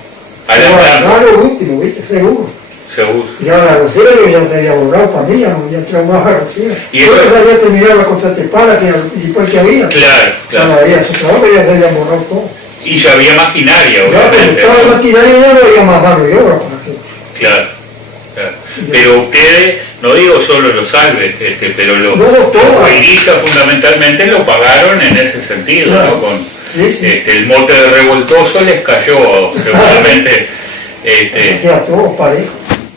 Alambrando, Lo último, ¿viste? Seguro. seguro. Ya la arrocera yo ya se había borrado para mí, ya no había trabajado arrocera. ¿Y eso? Yo había terminado la contratepara, que era lo principal que había. Claro, claro. Cada día su trabajo ya se había borrado todo. Y ya había maquinaria, Ya cuando obviamente. estaba ¿no? la maquinaria ya no había más mano de obra para la gente. Claro, claro. Pero ustedes, no digo solo los salves, pero los todas. huelguistas fundamentalmente lo pagaron en ese sentido, Claro. ¿no? Con, Sí, sí. el mote de revoltoso les cayó seguramente. Ya todos parejos.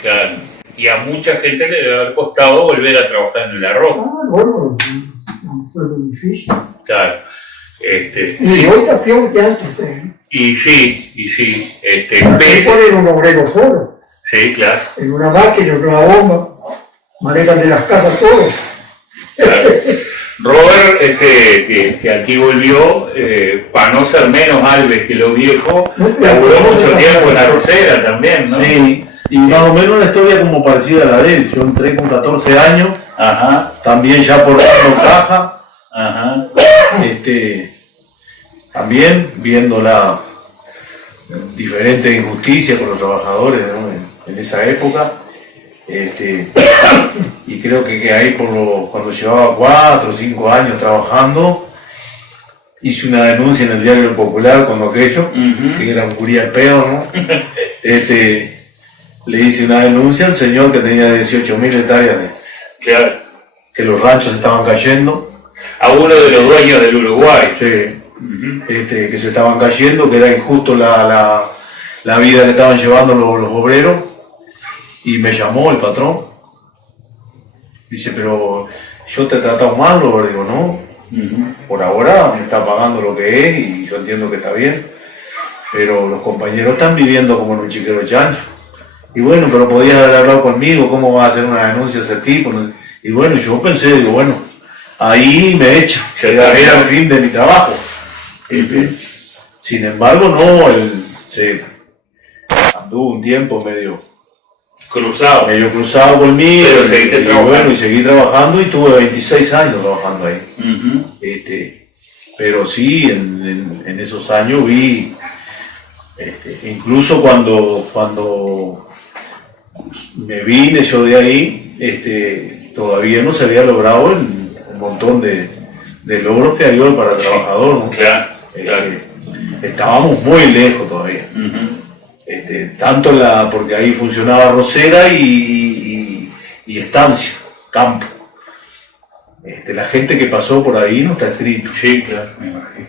Claro. Y a mucha gente le debe haber costado volver a trabajar en el arroz. Bueno, no fue muy difícil. Claro. Y Sí. hoy está peor que antes. Y sí. Aquí Pese. ponen un obrero solo, Sí, claro. en una máquina, en una bomba, manejan de las casas todo. Claro. Robert, que aquí volvió, para no ser menos Alves que los viejos, laburó mucho tiempo en la arrocera también, ¿no? Sí, y más o menos una historia como parecida a la de él. Yo entré con 14 años, Ajá, también ya por caja, ajá, también viendo la diferente injusticia con los trabajadores, ¿no? en esa época. Y creo que ahí cuando llevaba 4 o 5 años trabajando, hice una denuncia en el Diario Popular con aquello, que era un gurí al pedo, ¿no? Le hice una denuncia al señor que tenía 18.000 hectáreas claro. que los ranchos estaban cayendo, A uno de los dueños del Uruguay. sí, que se estaban cayendo, que era injusto la vida que estaban llevando los obreros, y me llamó el patrón. Dice, pero yo te he tratado mal, Robert. Digo, no, por ahora me está pagando lo que es y yo entiendo que está bien, pero los compañeros están viviendo como en un chiquero de chancho. Y bueno, pero podías haber hablado conmigo, ¿cómo vas a hacer una denuncia de ese tipo? Y bueno, yo pensé, digo, bueno, ahí me echa, era el fin de mi trabajo. Sin embargo, no, Sí. Anduvo un tiempo medio Cruzado. cruzado conmigo. Pero seguiste trabajando. Bueno, y seguí trabajando y tuve 26 años trabajando ahí. Ujú. Pero sí, en esos años vi, incluso cuando me vine yo de ahí, todavía no se había logrado el montón de logros que hay hoy para el trabajador, ¿no? Claro, claro. Estábamos muy lejos todavía. Ujú. Tanto porque ahí funcionaba arrocera y estancia, campo. La gente que pasó por ahí no está escrito. Sí, claro, me imagino.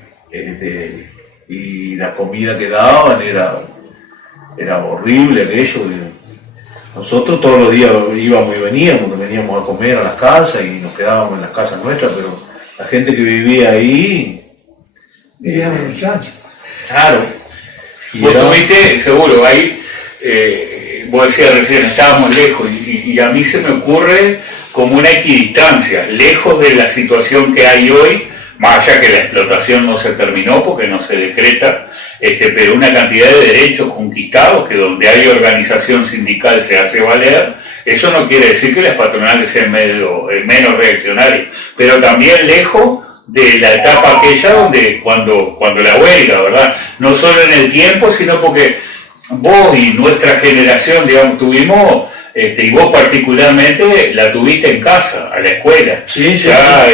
Y la comida que daban era horrible aquello. Nosotros todos los días íbamos y veníamos a comer a las casas y nos quedábamos en las casas nuestras, pero la gente que vivía ahí, Vivían los muchachos. claro. Y Vos era- tuviste, seguro, ahí, vos decías recién, estábamos lejos, y a mí se me ocurre como una equidistancia, lejos de la situación que hay hoy, más allá que la explotación no se terminó porque no se decreta, pero una cantidad de derechos conquistados que donde hay organización sindical se hace valer. Eso no quiere decir que las patronales sean menos reaccionarias, pero también lejos de la etapa aquella donde cuando la huelga, ¿verdad? No solo en el tiempo, sino porque vos y nuestra generación, digamos, tuvimos, y vos particularmente la tuviste en casa, a la escuela. Sí, sí, ya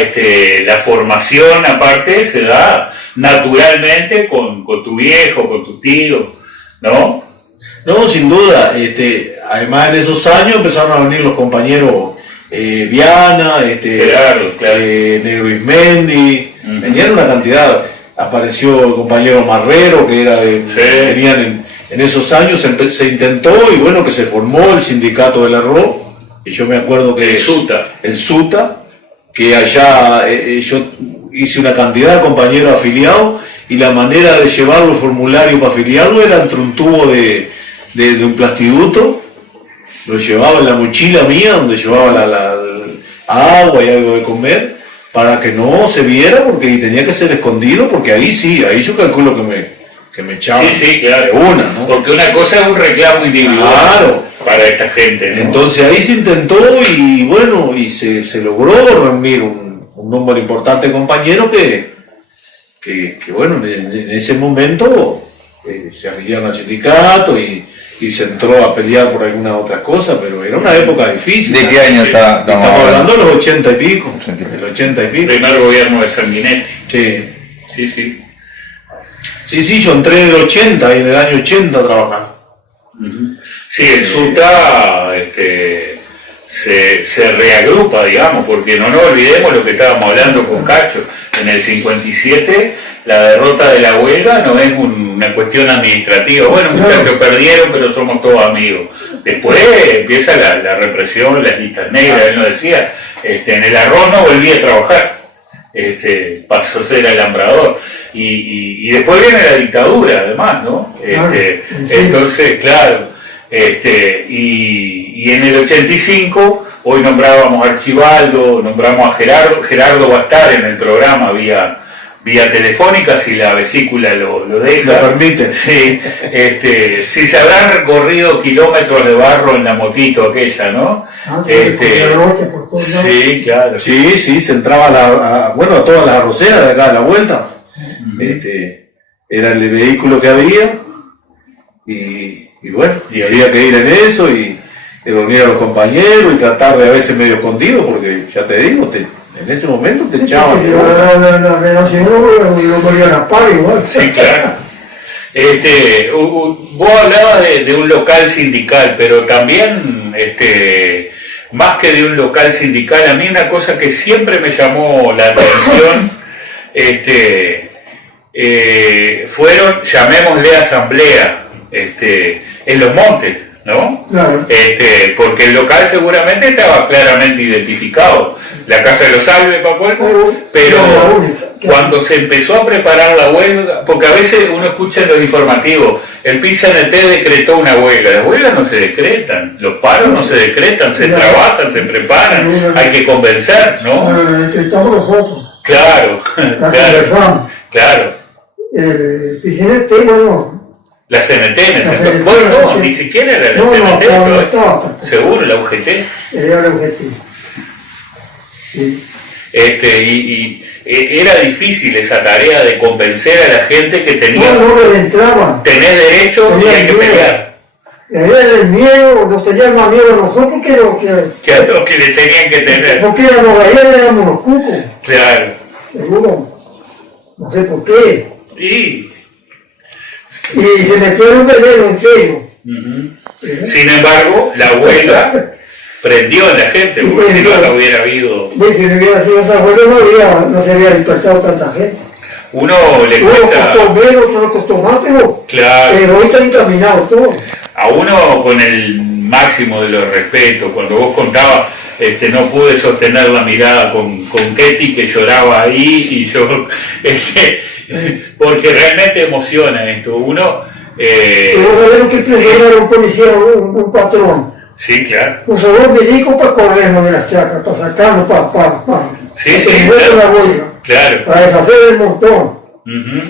la formación aparte se da naturalmente con tu viejo, con tu tío, ¿no? No, sin duda. Además en esos años empezaron a venir los compañeros Viana, Claro, claro. Negro Ismendi, Ujú. venían una cantidad. Apareció el compañero Marrero, que era venían en esos años, se intentó y bueno, que se formó el sindicato del arroz, y yo me acuerdo que el SUTA, que allá yo hice una cantidad de compañeros afiliados y la manera de llevar los formularios para afiliarlos era entre un tubo de un plastiduto, lo llevaba en la mochila mía donde llevaba la agua y algo de comer para que no se viera, porque tenía que ser escondido, porque ahí yo calculo que me echaban Sí, claro. de una, ¿no? Porque una cosa es un reclamo individual Claro. para esta gente, ¿no? Entonces ahí se intentó y bueno, y se logró reunir un número importante de compañeros que bueno, en ese momento se afiliaron al sindicato y se entró a pelear por alguna otra cosa, pero era una época difícil. ¿De qué año estamos Estamos hablando de los 80 y pico. 80 y pico. El 80 y pico. Primer gobierno de Sanguinetti. Sí. Sí. Sí, yo entré en el 80 y en el año 80 a trabajar. Sí, el SUTA se reagrupa, digamos, porque no nos olvidemos lo que estábamos hablando con Cacho. En el 57 la derrota de la huelga no es una cuestión administrativa. Bueno, muchachos perdieron, pero somos todos amigos. Después empieza la represión, las listas negras, él nos decía, en el arroz no volví a trabajar. Pasó a ser alambrador y después viene la dictadura además, ¿no? Entonces, claro, y en el 85 hoy nombrábamos a Archibaldo, nombramos a Gerardo va a estar en el programa vía telefónica si la vesícula lo deja. ¿Lo permite? Sí, si se habrán recorrido kilómetros de barro en la motito aquella, ¿no? Sí, claro. Sí, se entraba a todas las arroceras de acá a la vuelta. Era el vehículo que había y bueno, y había que ir en eso y reunir a los compañeros y tratar de a veces medio escondido, porque ya te digo, en ese momento te echaban. La relación no volvían a par igual. Sí, claro. Vos hablabas de un local sindical, pero también, más que de un local sindical, a mí una cosa que siempre me llamó la atención, fueron, llamémosle asamblea, en los montes, ¿no? Claro. Porque el local seguramente estaba claramente identificado, la Casa de los Alves, pero cuando se empezó a preparar la huelga, porque a veces uno escucha en los informativos, el PIT-CNT decretó una huelga, las huelgas no se decretan, los paros no se decretan, se trabajan, se preparan, hay que convencer, ¿no? Estamos nosotros. Claro. Conversamos. Claro. El PCNT, bueno, La CNT en ese La entonces. CNT, Bueno, no, sí. ni siquiera era la No, CNT. no, pero- estaba tampoco. seguro, la UGT. Era el objetivo. Sí. Era difícil esa tarea de convencer a la gente que tenía, No le entraban. tenés derechos y hay que Tenía miedo. pelear. Era el miedo, nos tenían más miedo a nosotros que Que es lo que le tenían que tener. porque éramos gallegos, éramos los cucos. Claro. Seguro. No sé por qué. Y, Y se metieron un veneno entre ellos. sin embargo, la huelga prendió en la gente, porque si no, no hubiera habido. Pues si no hubiera sido esa huelga no se había dispersado tanta gente. Uno le Uno cuesta, costó menos, otro costó más, claro, pero hoy está encaminado todo. a uno con el máximo de los respetos. Cuando vos contabas, no pude sostener la mirada con Ketty, que lloraba ahí, y yo, porque realmente emociona esto. Uno, Y vos sabés lo que prefiere un policía, un patrón. sí, claro. Usó los milicos para corrernos de las chacras, para sacarnos, para Sí, terminar claro. la huelga, Claro. para deshacer el montón. Ujú,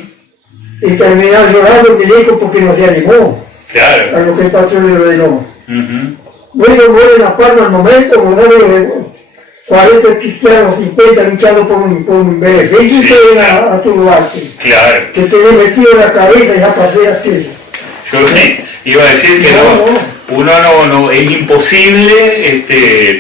Y terminar llorando el milico porque no se animó a claro. lo que el patrón le ordenó. Ujú, Luego mueren a Palma al momento, ¿no? 40 cristianos, 50 luchando por un beneficio, y Sí, te ven claro. a tu lugar, claro. que te ven metido en la cabeza y ya pasé aquello. Yo iba a decir que uno es imposible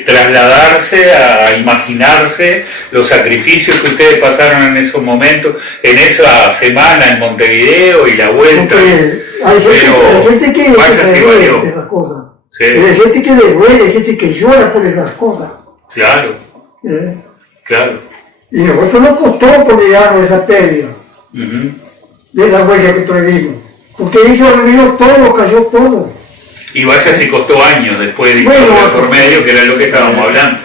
trasladarse a imaginarse los sacrificios que ustedes pasaron en esos momentos, en esa semana en Montevideo y la vuelta. Porque hay gente que vaya se si duele valió. de esas cosas. Sí. Pero hay gente que le duele, hay gente que llora por esas cosas. Claro, ¿eh? claro. Y nosotros nos costó pelearnos esa pérdida, Ujú. de esa huella que perdimos. Porque ahí se olvidó todo, cayó todo. Y vaya si costó años después de Bueno, historia por medio, que era lo que estábamos hablando.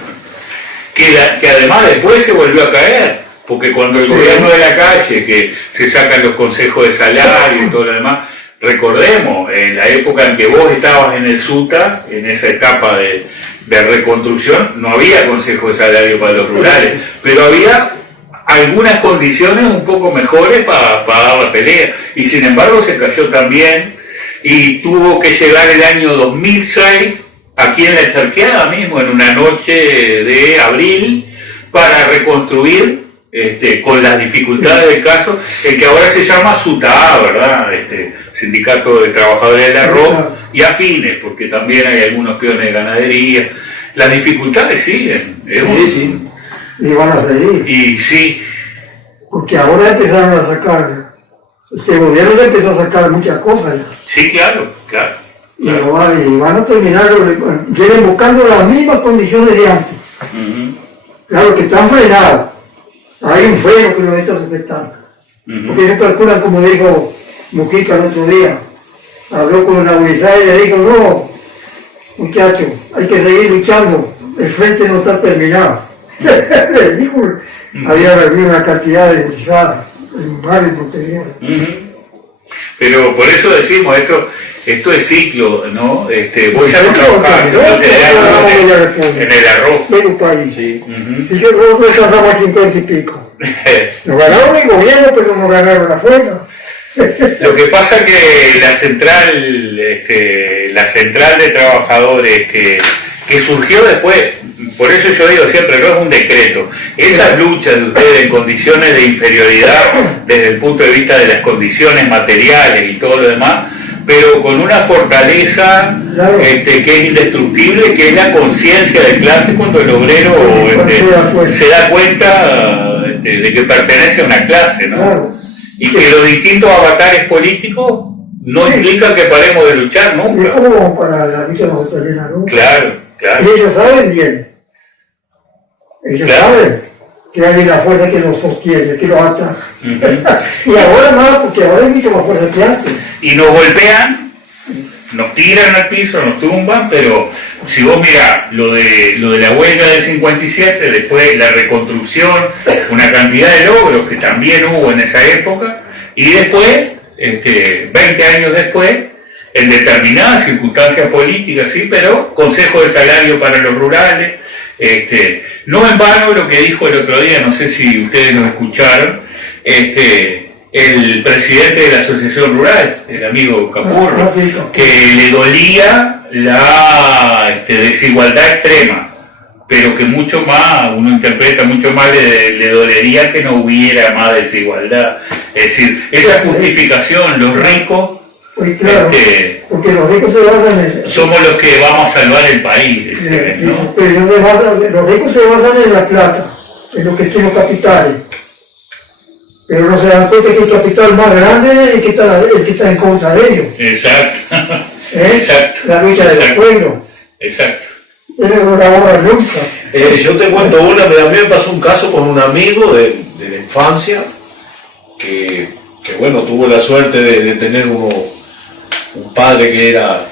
Que además después se volvió a caer, porque cuando el gobierno de la calle, que se sacan los consejos de salario y todo lo demás, recordemos, en la época en que vos estabas en el SUTA, en esa etapa de reconstrucción, no había consejo de salario para los rurales, pero había algunas condiciones un poco mejores para dar la pelea, y sin embargo se cayó también, y tuvo que llegar el año 2006, aquí en la Charqueada mismo, en una noche de abril, para reconstruir, con las dificultades del caso, el que ahora se llama SUTA, ¿verdad? Sindicato de Trabajadores del Arroz, y afines, porque también hay algunos peones de ganadería. Las dificultades siguen. Sí. Y van a seguir. Y sí, Porque ahora empezaron a sacar, este gobierno ya empezó a sacar muchas cosas ya. sí, claro. Y van a terminar, vienen buscando las mismas condiciones de antes. Ujú, Claro que están frenados. Hay un freno que los está sujetando. ujú. Porque ellos calculan, como dijo Mujica el otro día, habló con una Urizá y le dijo, no, muchachos, hay que seguir luchando, el frente no está terminado. Le dijo, había habido una cantidad de Urizá en un barrio en Montevideo. Ujú. Pero por eso decimos, esto es ciclo, ¿no? Vos ya no trabajás, sino te das en el arroz. Medio país. Sí. Ujú. Sí que nosotros estamos 50 y pico. Nos ganaron el gobierno, pero nos ganaron la fuerza. Lo que pasa es que la central de trabajadores que surgió después, por eso yo digo siempre, no es un decreto, esas luchas de ustedes en condiciones de inferioridad desde el punto de vista de las condiciones materiales y todo lo demás, pero con una fortaleza Claro. que es indestructible, que es la conciencia de clase cuando el obrero se da cuenta de que pertenece a una clase, ¿no? Claro. Y que los distintos avatares políticos no Sí. implican que paremos de luchar Y nunca. como para la lucha no se termina nunca. Claro, claro. Y ellos saben bien. Ellos Claro. saben que hay una fuerza que los sostiene, que los ata. Ujú. Y ahora más, porque ahora hay mucho más fuerza que antes. Y nos golpean, nos tiran al piso, nos tumban, pero si vos mirás lo de la huelga del 57, después la reconstrucción, una cantidad de logros que también hubo en esa época, y después, 20 años después, en determinadas circunstancias políticas, sí, pero consejo de salario para los rurales, no en vano lo que dijo el otro día, no sé si ustedes lo escucharon, el presidente de la Asociación Rural, el amigo Capurro, que le dolía la desigualdad extrema, pero que mucho más, uno interpreta mucho más, le dolería que no hubiera más desigualdad. Es decir, esa justificación, los ricos, pues claro, porque los ricos se basan en... somos los que vamos a salvar el país. ¿No? Los ricos se basan en la plata, en lo que tienen los capitales. Pero no se dan cuenta que el capital más grande es el que está en contra de ellos. Exacto. Exacto. La lucha de los pueblos. Exacto. Eso no la borra nunca. Yo te cuento una, pero a mí me pasó un caso con un amigo de la infancia que bueno, tuvo la suerte de tener un padre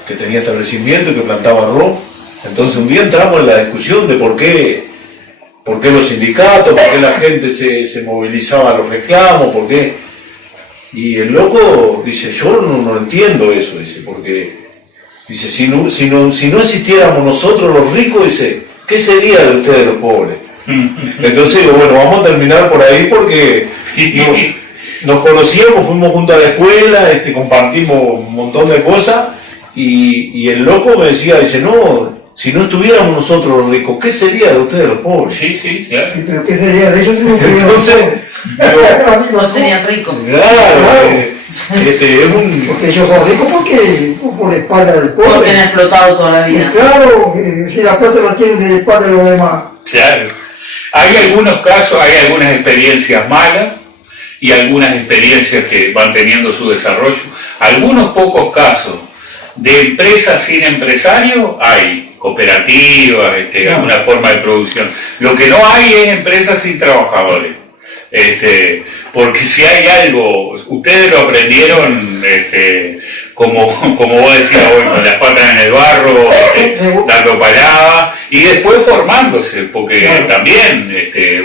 que tenía establecimiento y que plantaba arroz. Entonces un día entramos en la discusión de por qué los sindicatos, por qué la gente se movilizaba a los reclamos, por qué. Y el loco dice, yo no entiendo eso, dice, porque dice, si no existiéramos nosotros los ricos, dice, ¿qué sería de ustedes los pobres? Entonces digo, bueno, vamos a terminar por ahí porque nos conocíamos, fuimos juntos a la escuela, compartimos un montón de cosas y el loco me decía, dice, no, si no estuviéramos nosotros los ricos, ¿qué sería de ustedes los pobres? Sí, claro. Sí, pero ¿qué sería de ellos? Entonces, No serían ricos. claro, Porque ellos son ricos por la espalda del pueblo. Porque han explotado toda la vida. Claro, si la plata la tienen de la espalda de los demás. Claro. Hay algunos casos, hay algunas experiencias malas y algunas experiencias que van teniendo su desarrollo. Algunos pocos casos de empresas sin empresarios hay, cooperativas, alguna forma de producción. Lo que no hay es empresas sin trabajadores. Porque si hay algo, ustedes lo aprendieron, como vos decías hoy, con las patas en el barro, dando palabras, y después formándose, porque también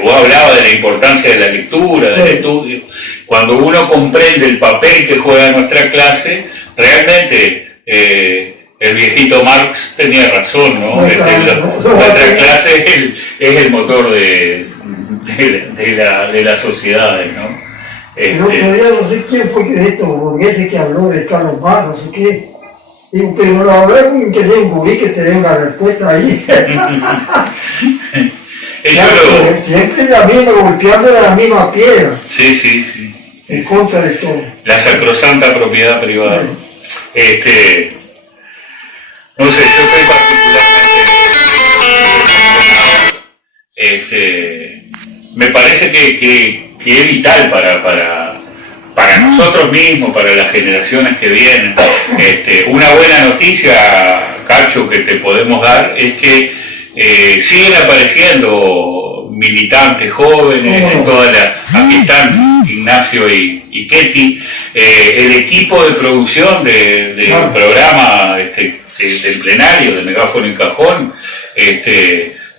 vos hablabas de la importancia de la lectura, del estudio. Cuando uno comprende el papel que juega nuestra clase, realmente el viejito Marx tenía razón, ¿no? Nuestra clase es el motor de las sociedades, ¿no? El otro día no sé quién fue de estos burgueses que habló de Carlos Marx, no sé qué. Digo, pero no hablé con que sea un gurí que te dé una respuesta ahí. Siempre la misma, golpeando la misma piedra. Sí. En contra de todo. La sacrosanta propiedad privada. No sé, yo soy particularmente... me parece que es vital para nosotros mismos, para las generaciones que vienen. Una buena noticia, Cacho, que te podemos dar es que siguen apareciendo militantes jóvenes en toda aquí están Ignacio y Ketty, el equipo de producción del programa del plenario de Megáfono y Cajón,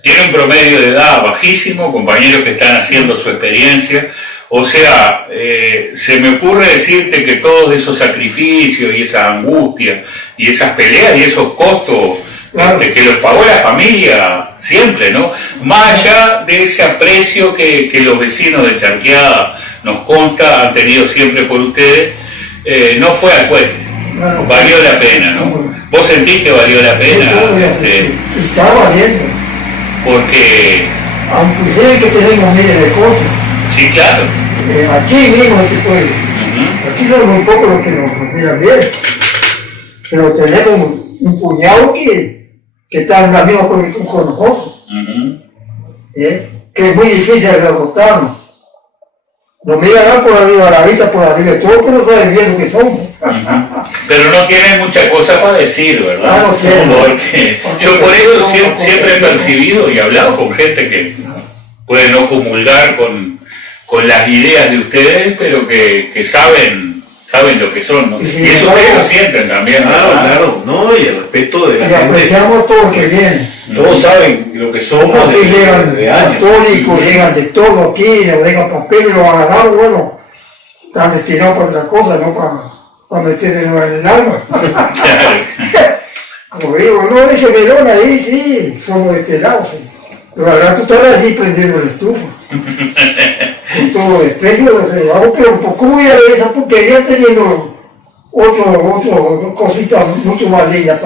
tiene un promedio de edad bajísimo, compañeros que están haciendo su experiencia. O sea, se me ocurre decirte que todos esos sacrificios y esas angustias y esas peleas y esos costos que los pagó la familia siempre, ¿no? Más allá de ese aprecio que los vecinos de Charqueada nos consta, han tenido siempre por ustedes, no fue al cohete. Valió la pena, ¿no? ¿Vos sentís que valió la pena? Está valiendo. Porque... Aunque sea que tenemos miles de cosas. Sí, claro. Aquí mismo en este pueblo. Aquí son muy pocos los que nos miran bien. Pero tenemos un puñado que está en la misma condición con nosotros. Que es muy difícil de derrotarnos. Nos miran por arriba de la vista, por arriba de todo, pero no saben bien lo que somos. Pero no tienen muchas cosas para decir, ¿verdad? No tienen. Porque yo por eso siempre he percibido y he hablado con gente que puede no comulgar con las ideas de ustedes, pero que saben lo que son, ¿no? Y eso ustedes lo sienten también, ¿no? Claro, ¿no? Y el respeto de la gente. Y apreciamos todo lo que viene. Todos saben lo que somos. Aquí llegan católicos, llegan de todo aquí, le dejan papel, lo agarraron, bueno, están destinados para otra cosa, no para meterse en el alma. Como digo, no, ese melón ahí, sí, somos de este lado, sí. Pero al rato estarás allí prendiendo el estufa. con todo desprecio, pero ¿cómo voy a ver esa porquería teniendo otro cosita mucho más linda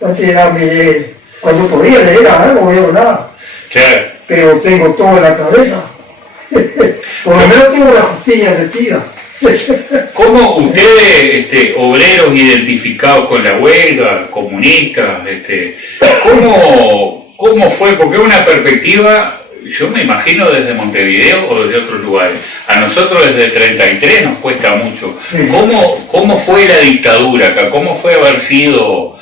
para tirarme? Cuando podía leer algo, no veo nada. Claro. Pero tengo todo en la cabeza. Por lo menos tengo la costilla metida. ¿Cómo ustedes, obreros identificados con la huelga, comunistas, cómo fue? Porque es una perspectiva, yo me imagino desde Montevideo o desde otros lugares. A nosotros desde el 33 nos cuesta mucho. Sí. ¿Cómo fue la dictadura acá? ¿Cómo fue haber sido,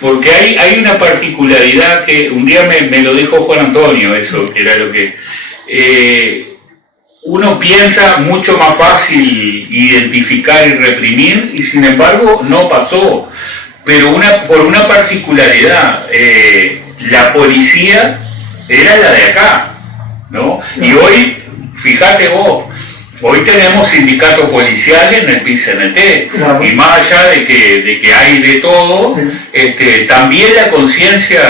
porque hay una particularidad que un día me lo dijo Juan Antonio, eso, que era lo que... uno piensa mucho más fácil identificar y reprimir y sin embargo no pasó, pero por una particularidad, la policía era la de acá, ¿no? Y hoy, fíjate vos, hoy tenemos sindicatos policiales en el PIT-CNT, claro. Y más allá de que hay de todo, sí. También la conciencia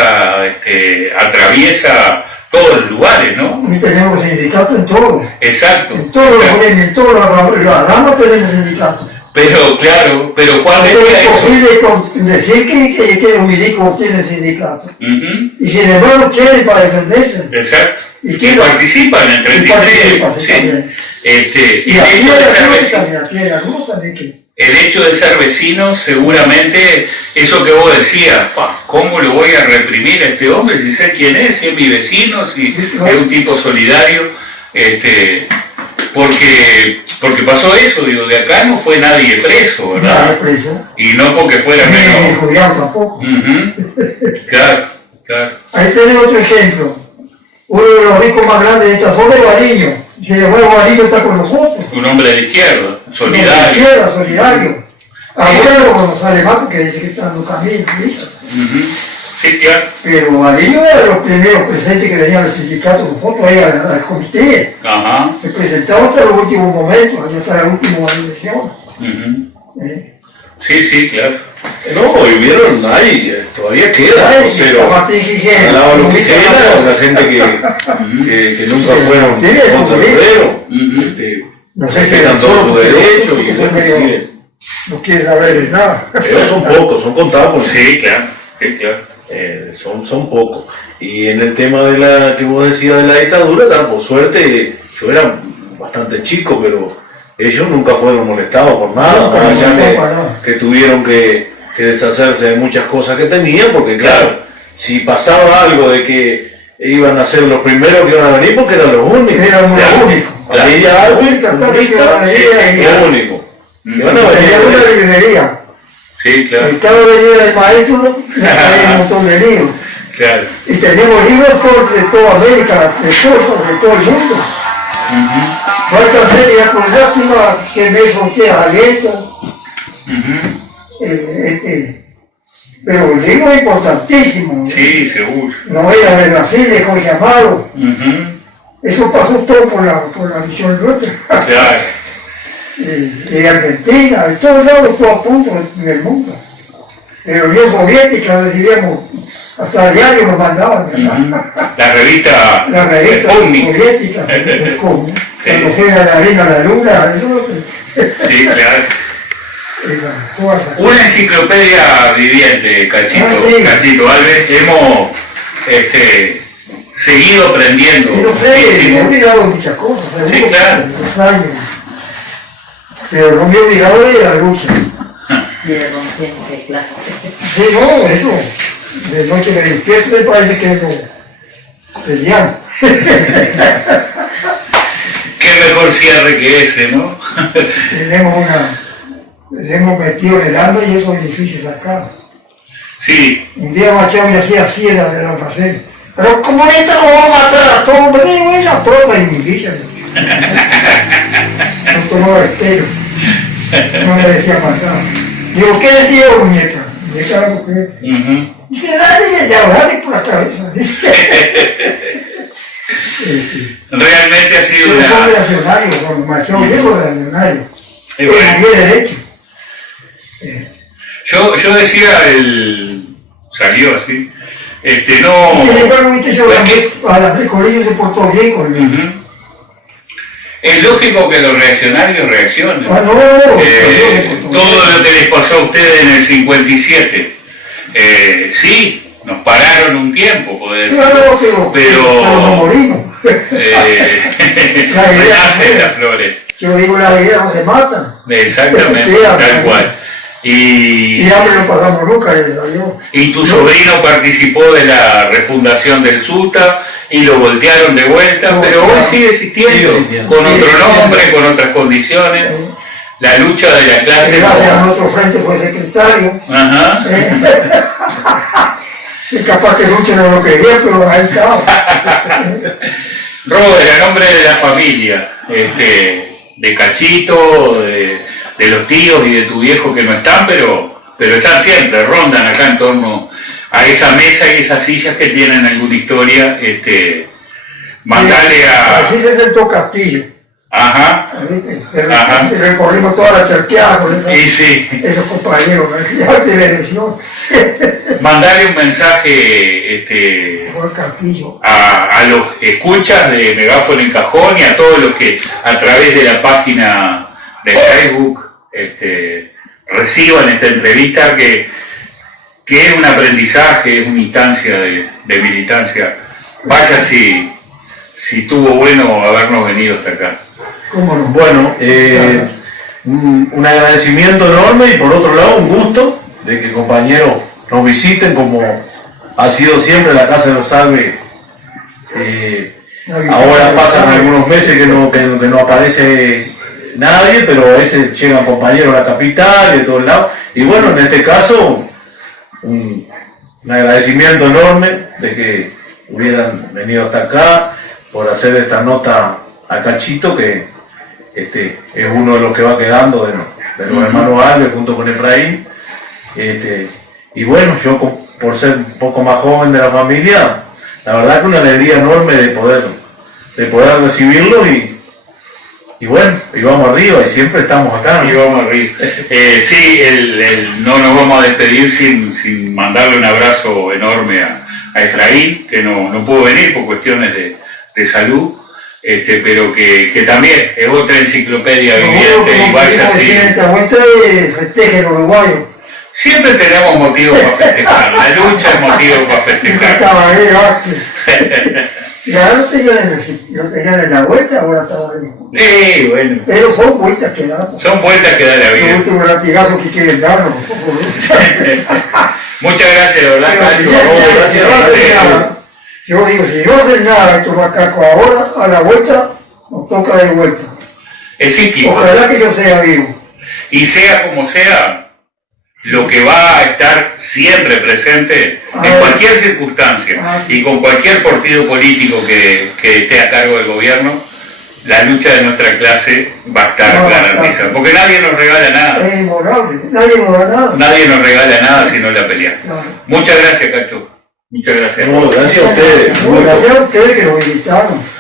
atraviesa todos los lugares, ¿no? Y tenemos sindicatos en todo. Exacto. En todos los gremios, en todas las ramas tenemos sindicatos. Pero claro, pero Juan decía es posible eso. Decir que los milicos tienen sindicatos. Y sin embargo quieren para defenderse. Exacto. Y participan en 33. Sí. Y el hecho de ser vecino, seguramente, eso que vos decías, ¿cómo lo voy a reprimir a este hombre si sé quién es, si es mi vecino, si es un tipo solidario? Porque pasó eso, digo, de acá no fue nadie preso, ¿verdad? Nadie preso. Y no porque fuera menos. Ni judío tampoco. Claro. Ahí tenés otro ejemplo. Uno de los ricos más grandes de esta zona es Bariño. Se llevó a Bariño, está con nosotros. Un hombre de izquierda, solidario. De izquierda, solidario. Ahora no sale más porque dice que está dando camino. Sí, claro. Pero Bariño era de los primeros presentes que venían al sindicato, nosotros ahí al comité. Ajá. Se presentaba hasta los últimos momentos, hasta la última elección. Sí, claro. No, y vieron, todavía queda, pero al lado de los que queda, la gente que nunca fueron contra no sé si eran todos sus derechos y no quieren saber de nada. Pero son pocos, son contados. Sí, claro. Son pocos. Y en el tema de la que vos decías de la dictadura, por suerte, yo era bastante chico, pero ellos nunca fueron molestados por nada, más allá que tuvieron que deshacerse de muchas cosas que tenían, porque claro, si pasaba algo de que iban a ser los primeros que iban a venir, porque eran los únicos. Eran los únicos. Ahí ya lo único. Iban a venir una librería. Sí, claro. En cada avenida del maestro hay un montón de libros. Claro. Y tenemos libros de toda América, de todo el mundo. Falta hacer ya con lástima que me frontea a Gueto. Pero el libro es importantísimo. Sí, seguro. Novela de Brasil de Jorge Amado. Eso pasó todo por la visión nuestra. Claro. De Argentina, de todos lados, todo a punto en el mundo. De la Unión Soviética recibíamos, hasta diario nos mandaban. La revista soviética, cuando fue a la arena a la luna, eso. Sí, claro. Una enciclopedia viviente, Cachito Alves. Hemos seguido aprendiendo. No sé, me he olvidado muchas cosas, sí, claro. Pero no me he olvidado de la lucha. Y de conciencia, claro. Sí, no, eso. De noche me despierto me parece que no peleando. Qué mejor cierre que ese, ¿no? Tenemos metido en el alma y eso es difícil sacar. Sí. Un día Machado me hacía así en el almacén. Pero como esto lo va a matar a todos, me digo, ella troza y me dice. No tomaba el pelo. No me decía matar. Digo, ¿qué decía muñeca? Muñeca la mujer. Dice, dale por la cabeza. Realmente ha sido yo soy reaccionario, con Machado viejo reaccionario. Pero bien derecho. Yo decía, salió así, No. Y sin embargo, viste, yo Es que- a la colegio se portó bien conmigo. Ujú. Es lógico que los reaccionarios reaccionen. Ah, no, se portó Todo bien. lo que les pasó a ustedes en el 57, sí, nos pararon un tiempo, poder Claro, pero no morimos. renacen las flores. Yo digo, las ideas no se matan. Exactamente, Quedan, tal ¿no? cual. Y hambre no pasamos nunca, les digo yo. Y tu sobrino participó de la refundación del SUTA y lo voltearon de vuelta, No, pero claro. hoy sigue existiendo, Sigue existiendo. con Sigue otro existiendo. nombre, con otras condiciones. La lucha de la clase. Gracias a nuestro frente fue secretario. Ajá. Y capaz que Lucho no lo creía, pero ahí estaba. Robert, a nombre de la familia, de Cachito, de los tíos y de tu viejo que no están, pero están siempre, rondan acá en torno a esa mesa y esas sillas que tienen alguna historia, mandale a... Así se sentó Castillo. Ajá, ¿Viste? Ajá. Recorrimos toda la charqueada con y sí, esos compañeros. Ya te mereció. mandale un mensaje Juan Castillo. a los escuchas de Megáfono en Cajón y a todos los que a través de la página de Facebook reciban esta entrevista que es un aprendizaje, es una instancia de militancia. Vaya si tuvo bueno habernos venido hasta acá. ¿Cómo no? Bueno, un agradecimiento enorme y por otro lado un gusto de que compañeros nos visiten como ha sido siempre la Casa de los Salves. Ahora pasan algunos meses que no aparece nadie, pero a veces llegan compañeros a la capital y de todos lados. Y bueno, en este caso, un agradecimiento enorme de que hubieran venido hasta acá por hacer esta nota a Cachito, que es uno de los que va quedando de los hermanos Alves junto con Efraín. Y bueno, yo por ser un poco más joven de la familia, la verdad que una alegría enorme de poder recibirlo y bueno, y vamos arriba y siempre estamos acá, ¿no? Y vamos arriba. Sí, no nos vamos a despedir sin mandarle un abrazo enorme a Efraín, que no pudo venir por cuestiones de salud, pero que también es otra enciclopedia viviente y vaya así. Esta vuelta festeje el uruguayo. Siempre tenemos motivos para festejar, la lucha es motivo para festejar. Estaba ahí, ya lo tenían en la vuelta, ahora estaba ahí. Bueno, Pero son vueltas que dan. son vueltas que da la Los vida. últimos latigazos que quieren darnos. Muchas gracias, de verdad, Cacho. Si no hacen nada, yo digo, si no hacen nada estos macacos ahora, a la vuelta, nos toca de vuelta. Es cíclico. Ojalá que yo sea vivo. Y sea como sea, lo que va a estar siempre presente en cualquier circunstancia y con cualquier partido político que esté a cargo del gobierno, la lucha de nuestra clase va a estar garantizada. Porque nadie nos regala nada. Es inmorable, nadie nos da nada. Nadie nos regala nada si no la pelea. Claro. Muchas gracias, Cacho. Muchas gracias. No, gracias a ustedes. Gracias a ustedes que nos invitaron.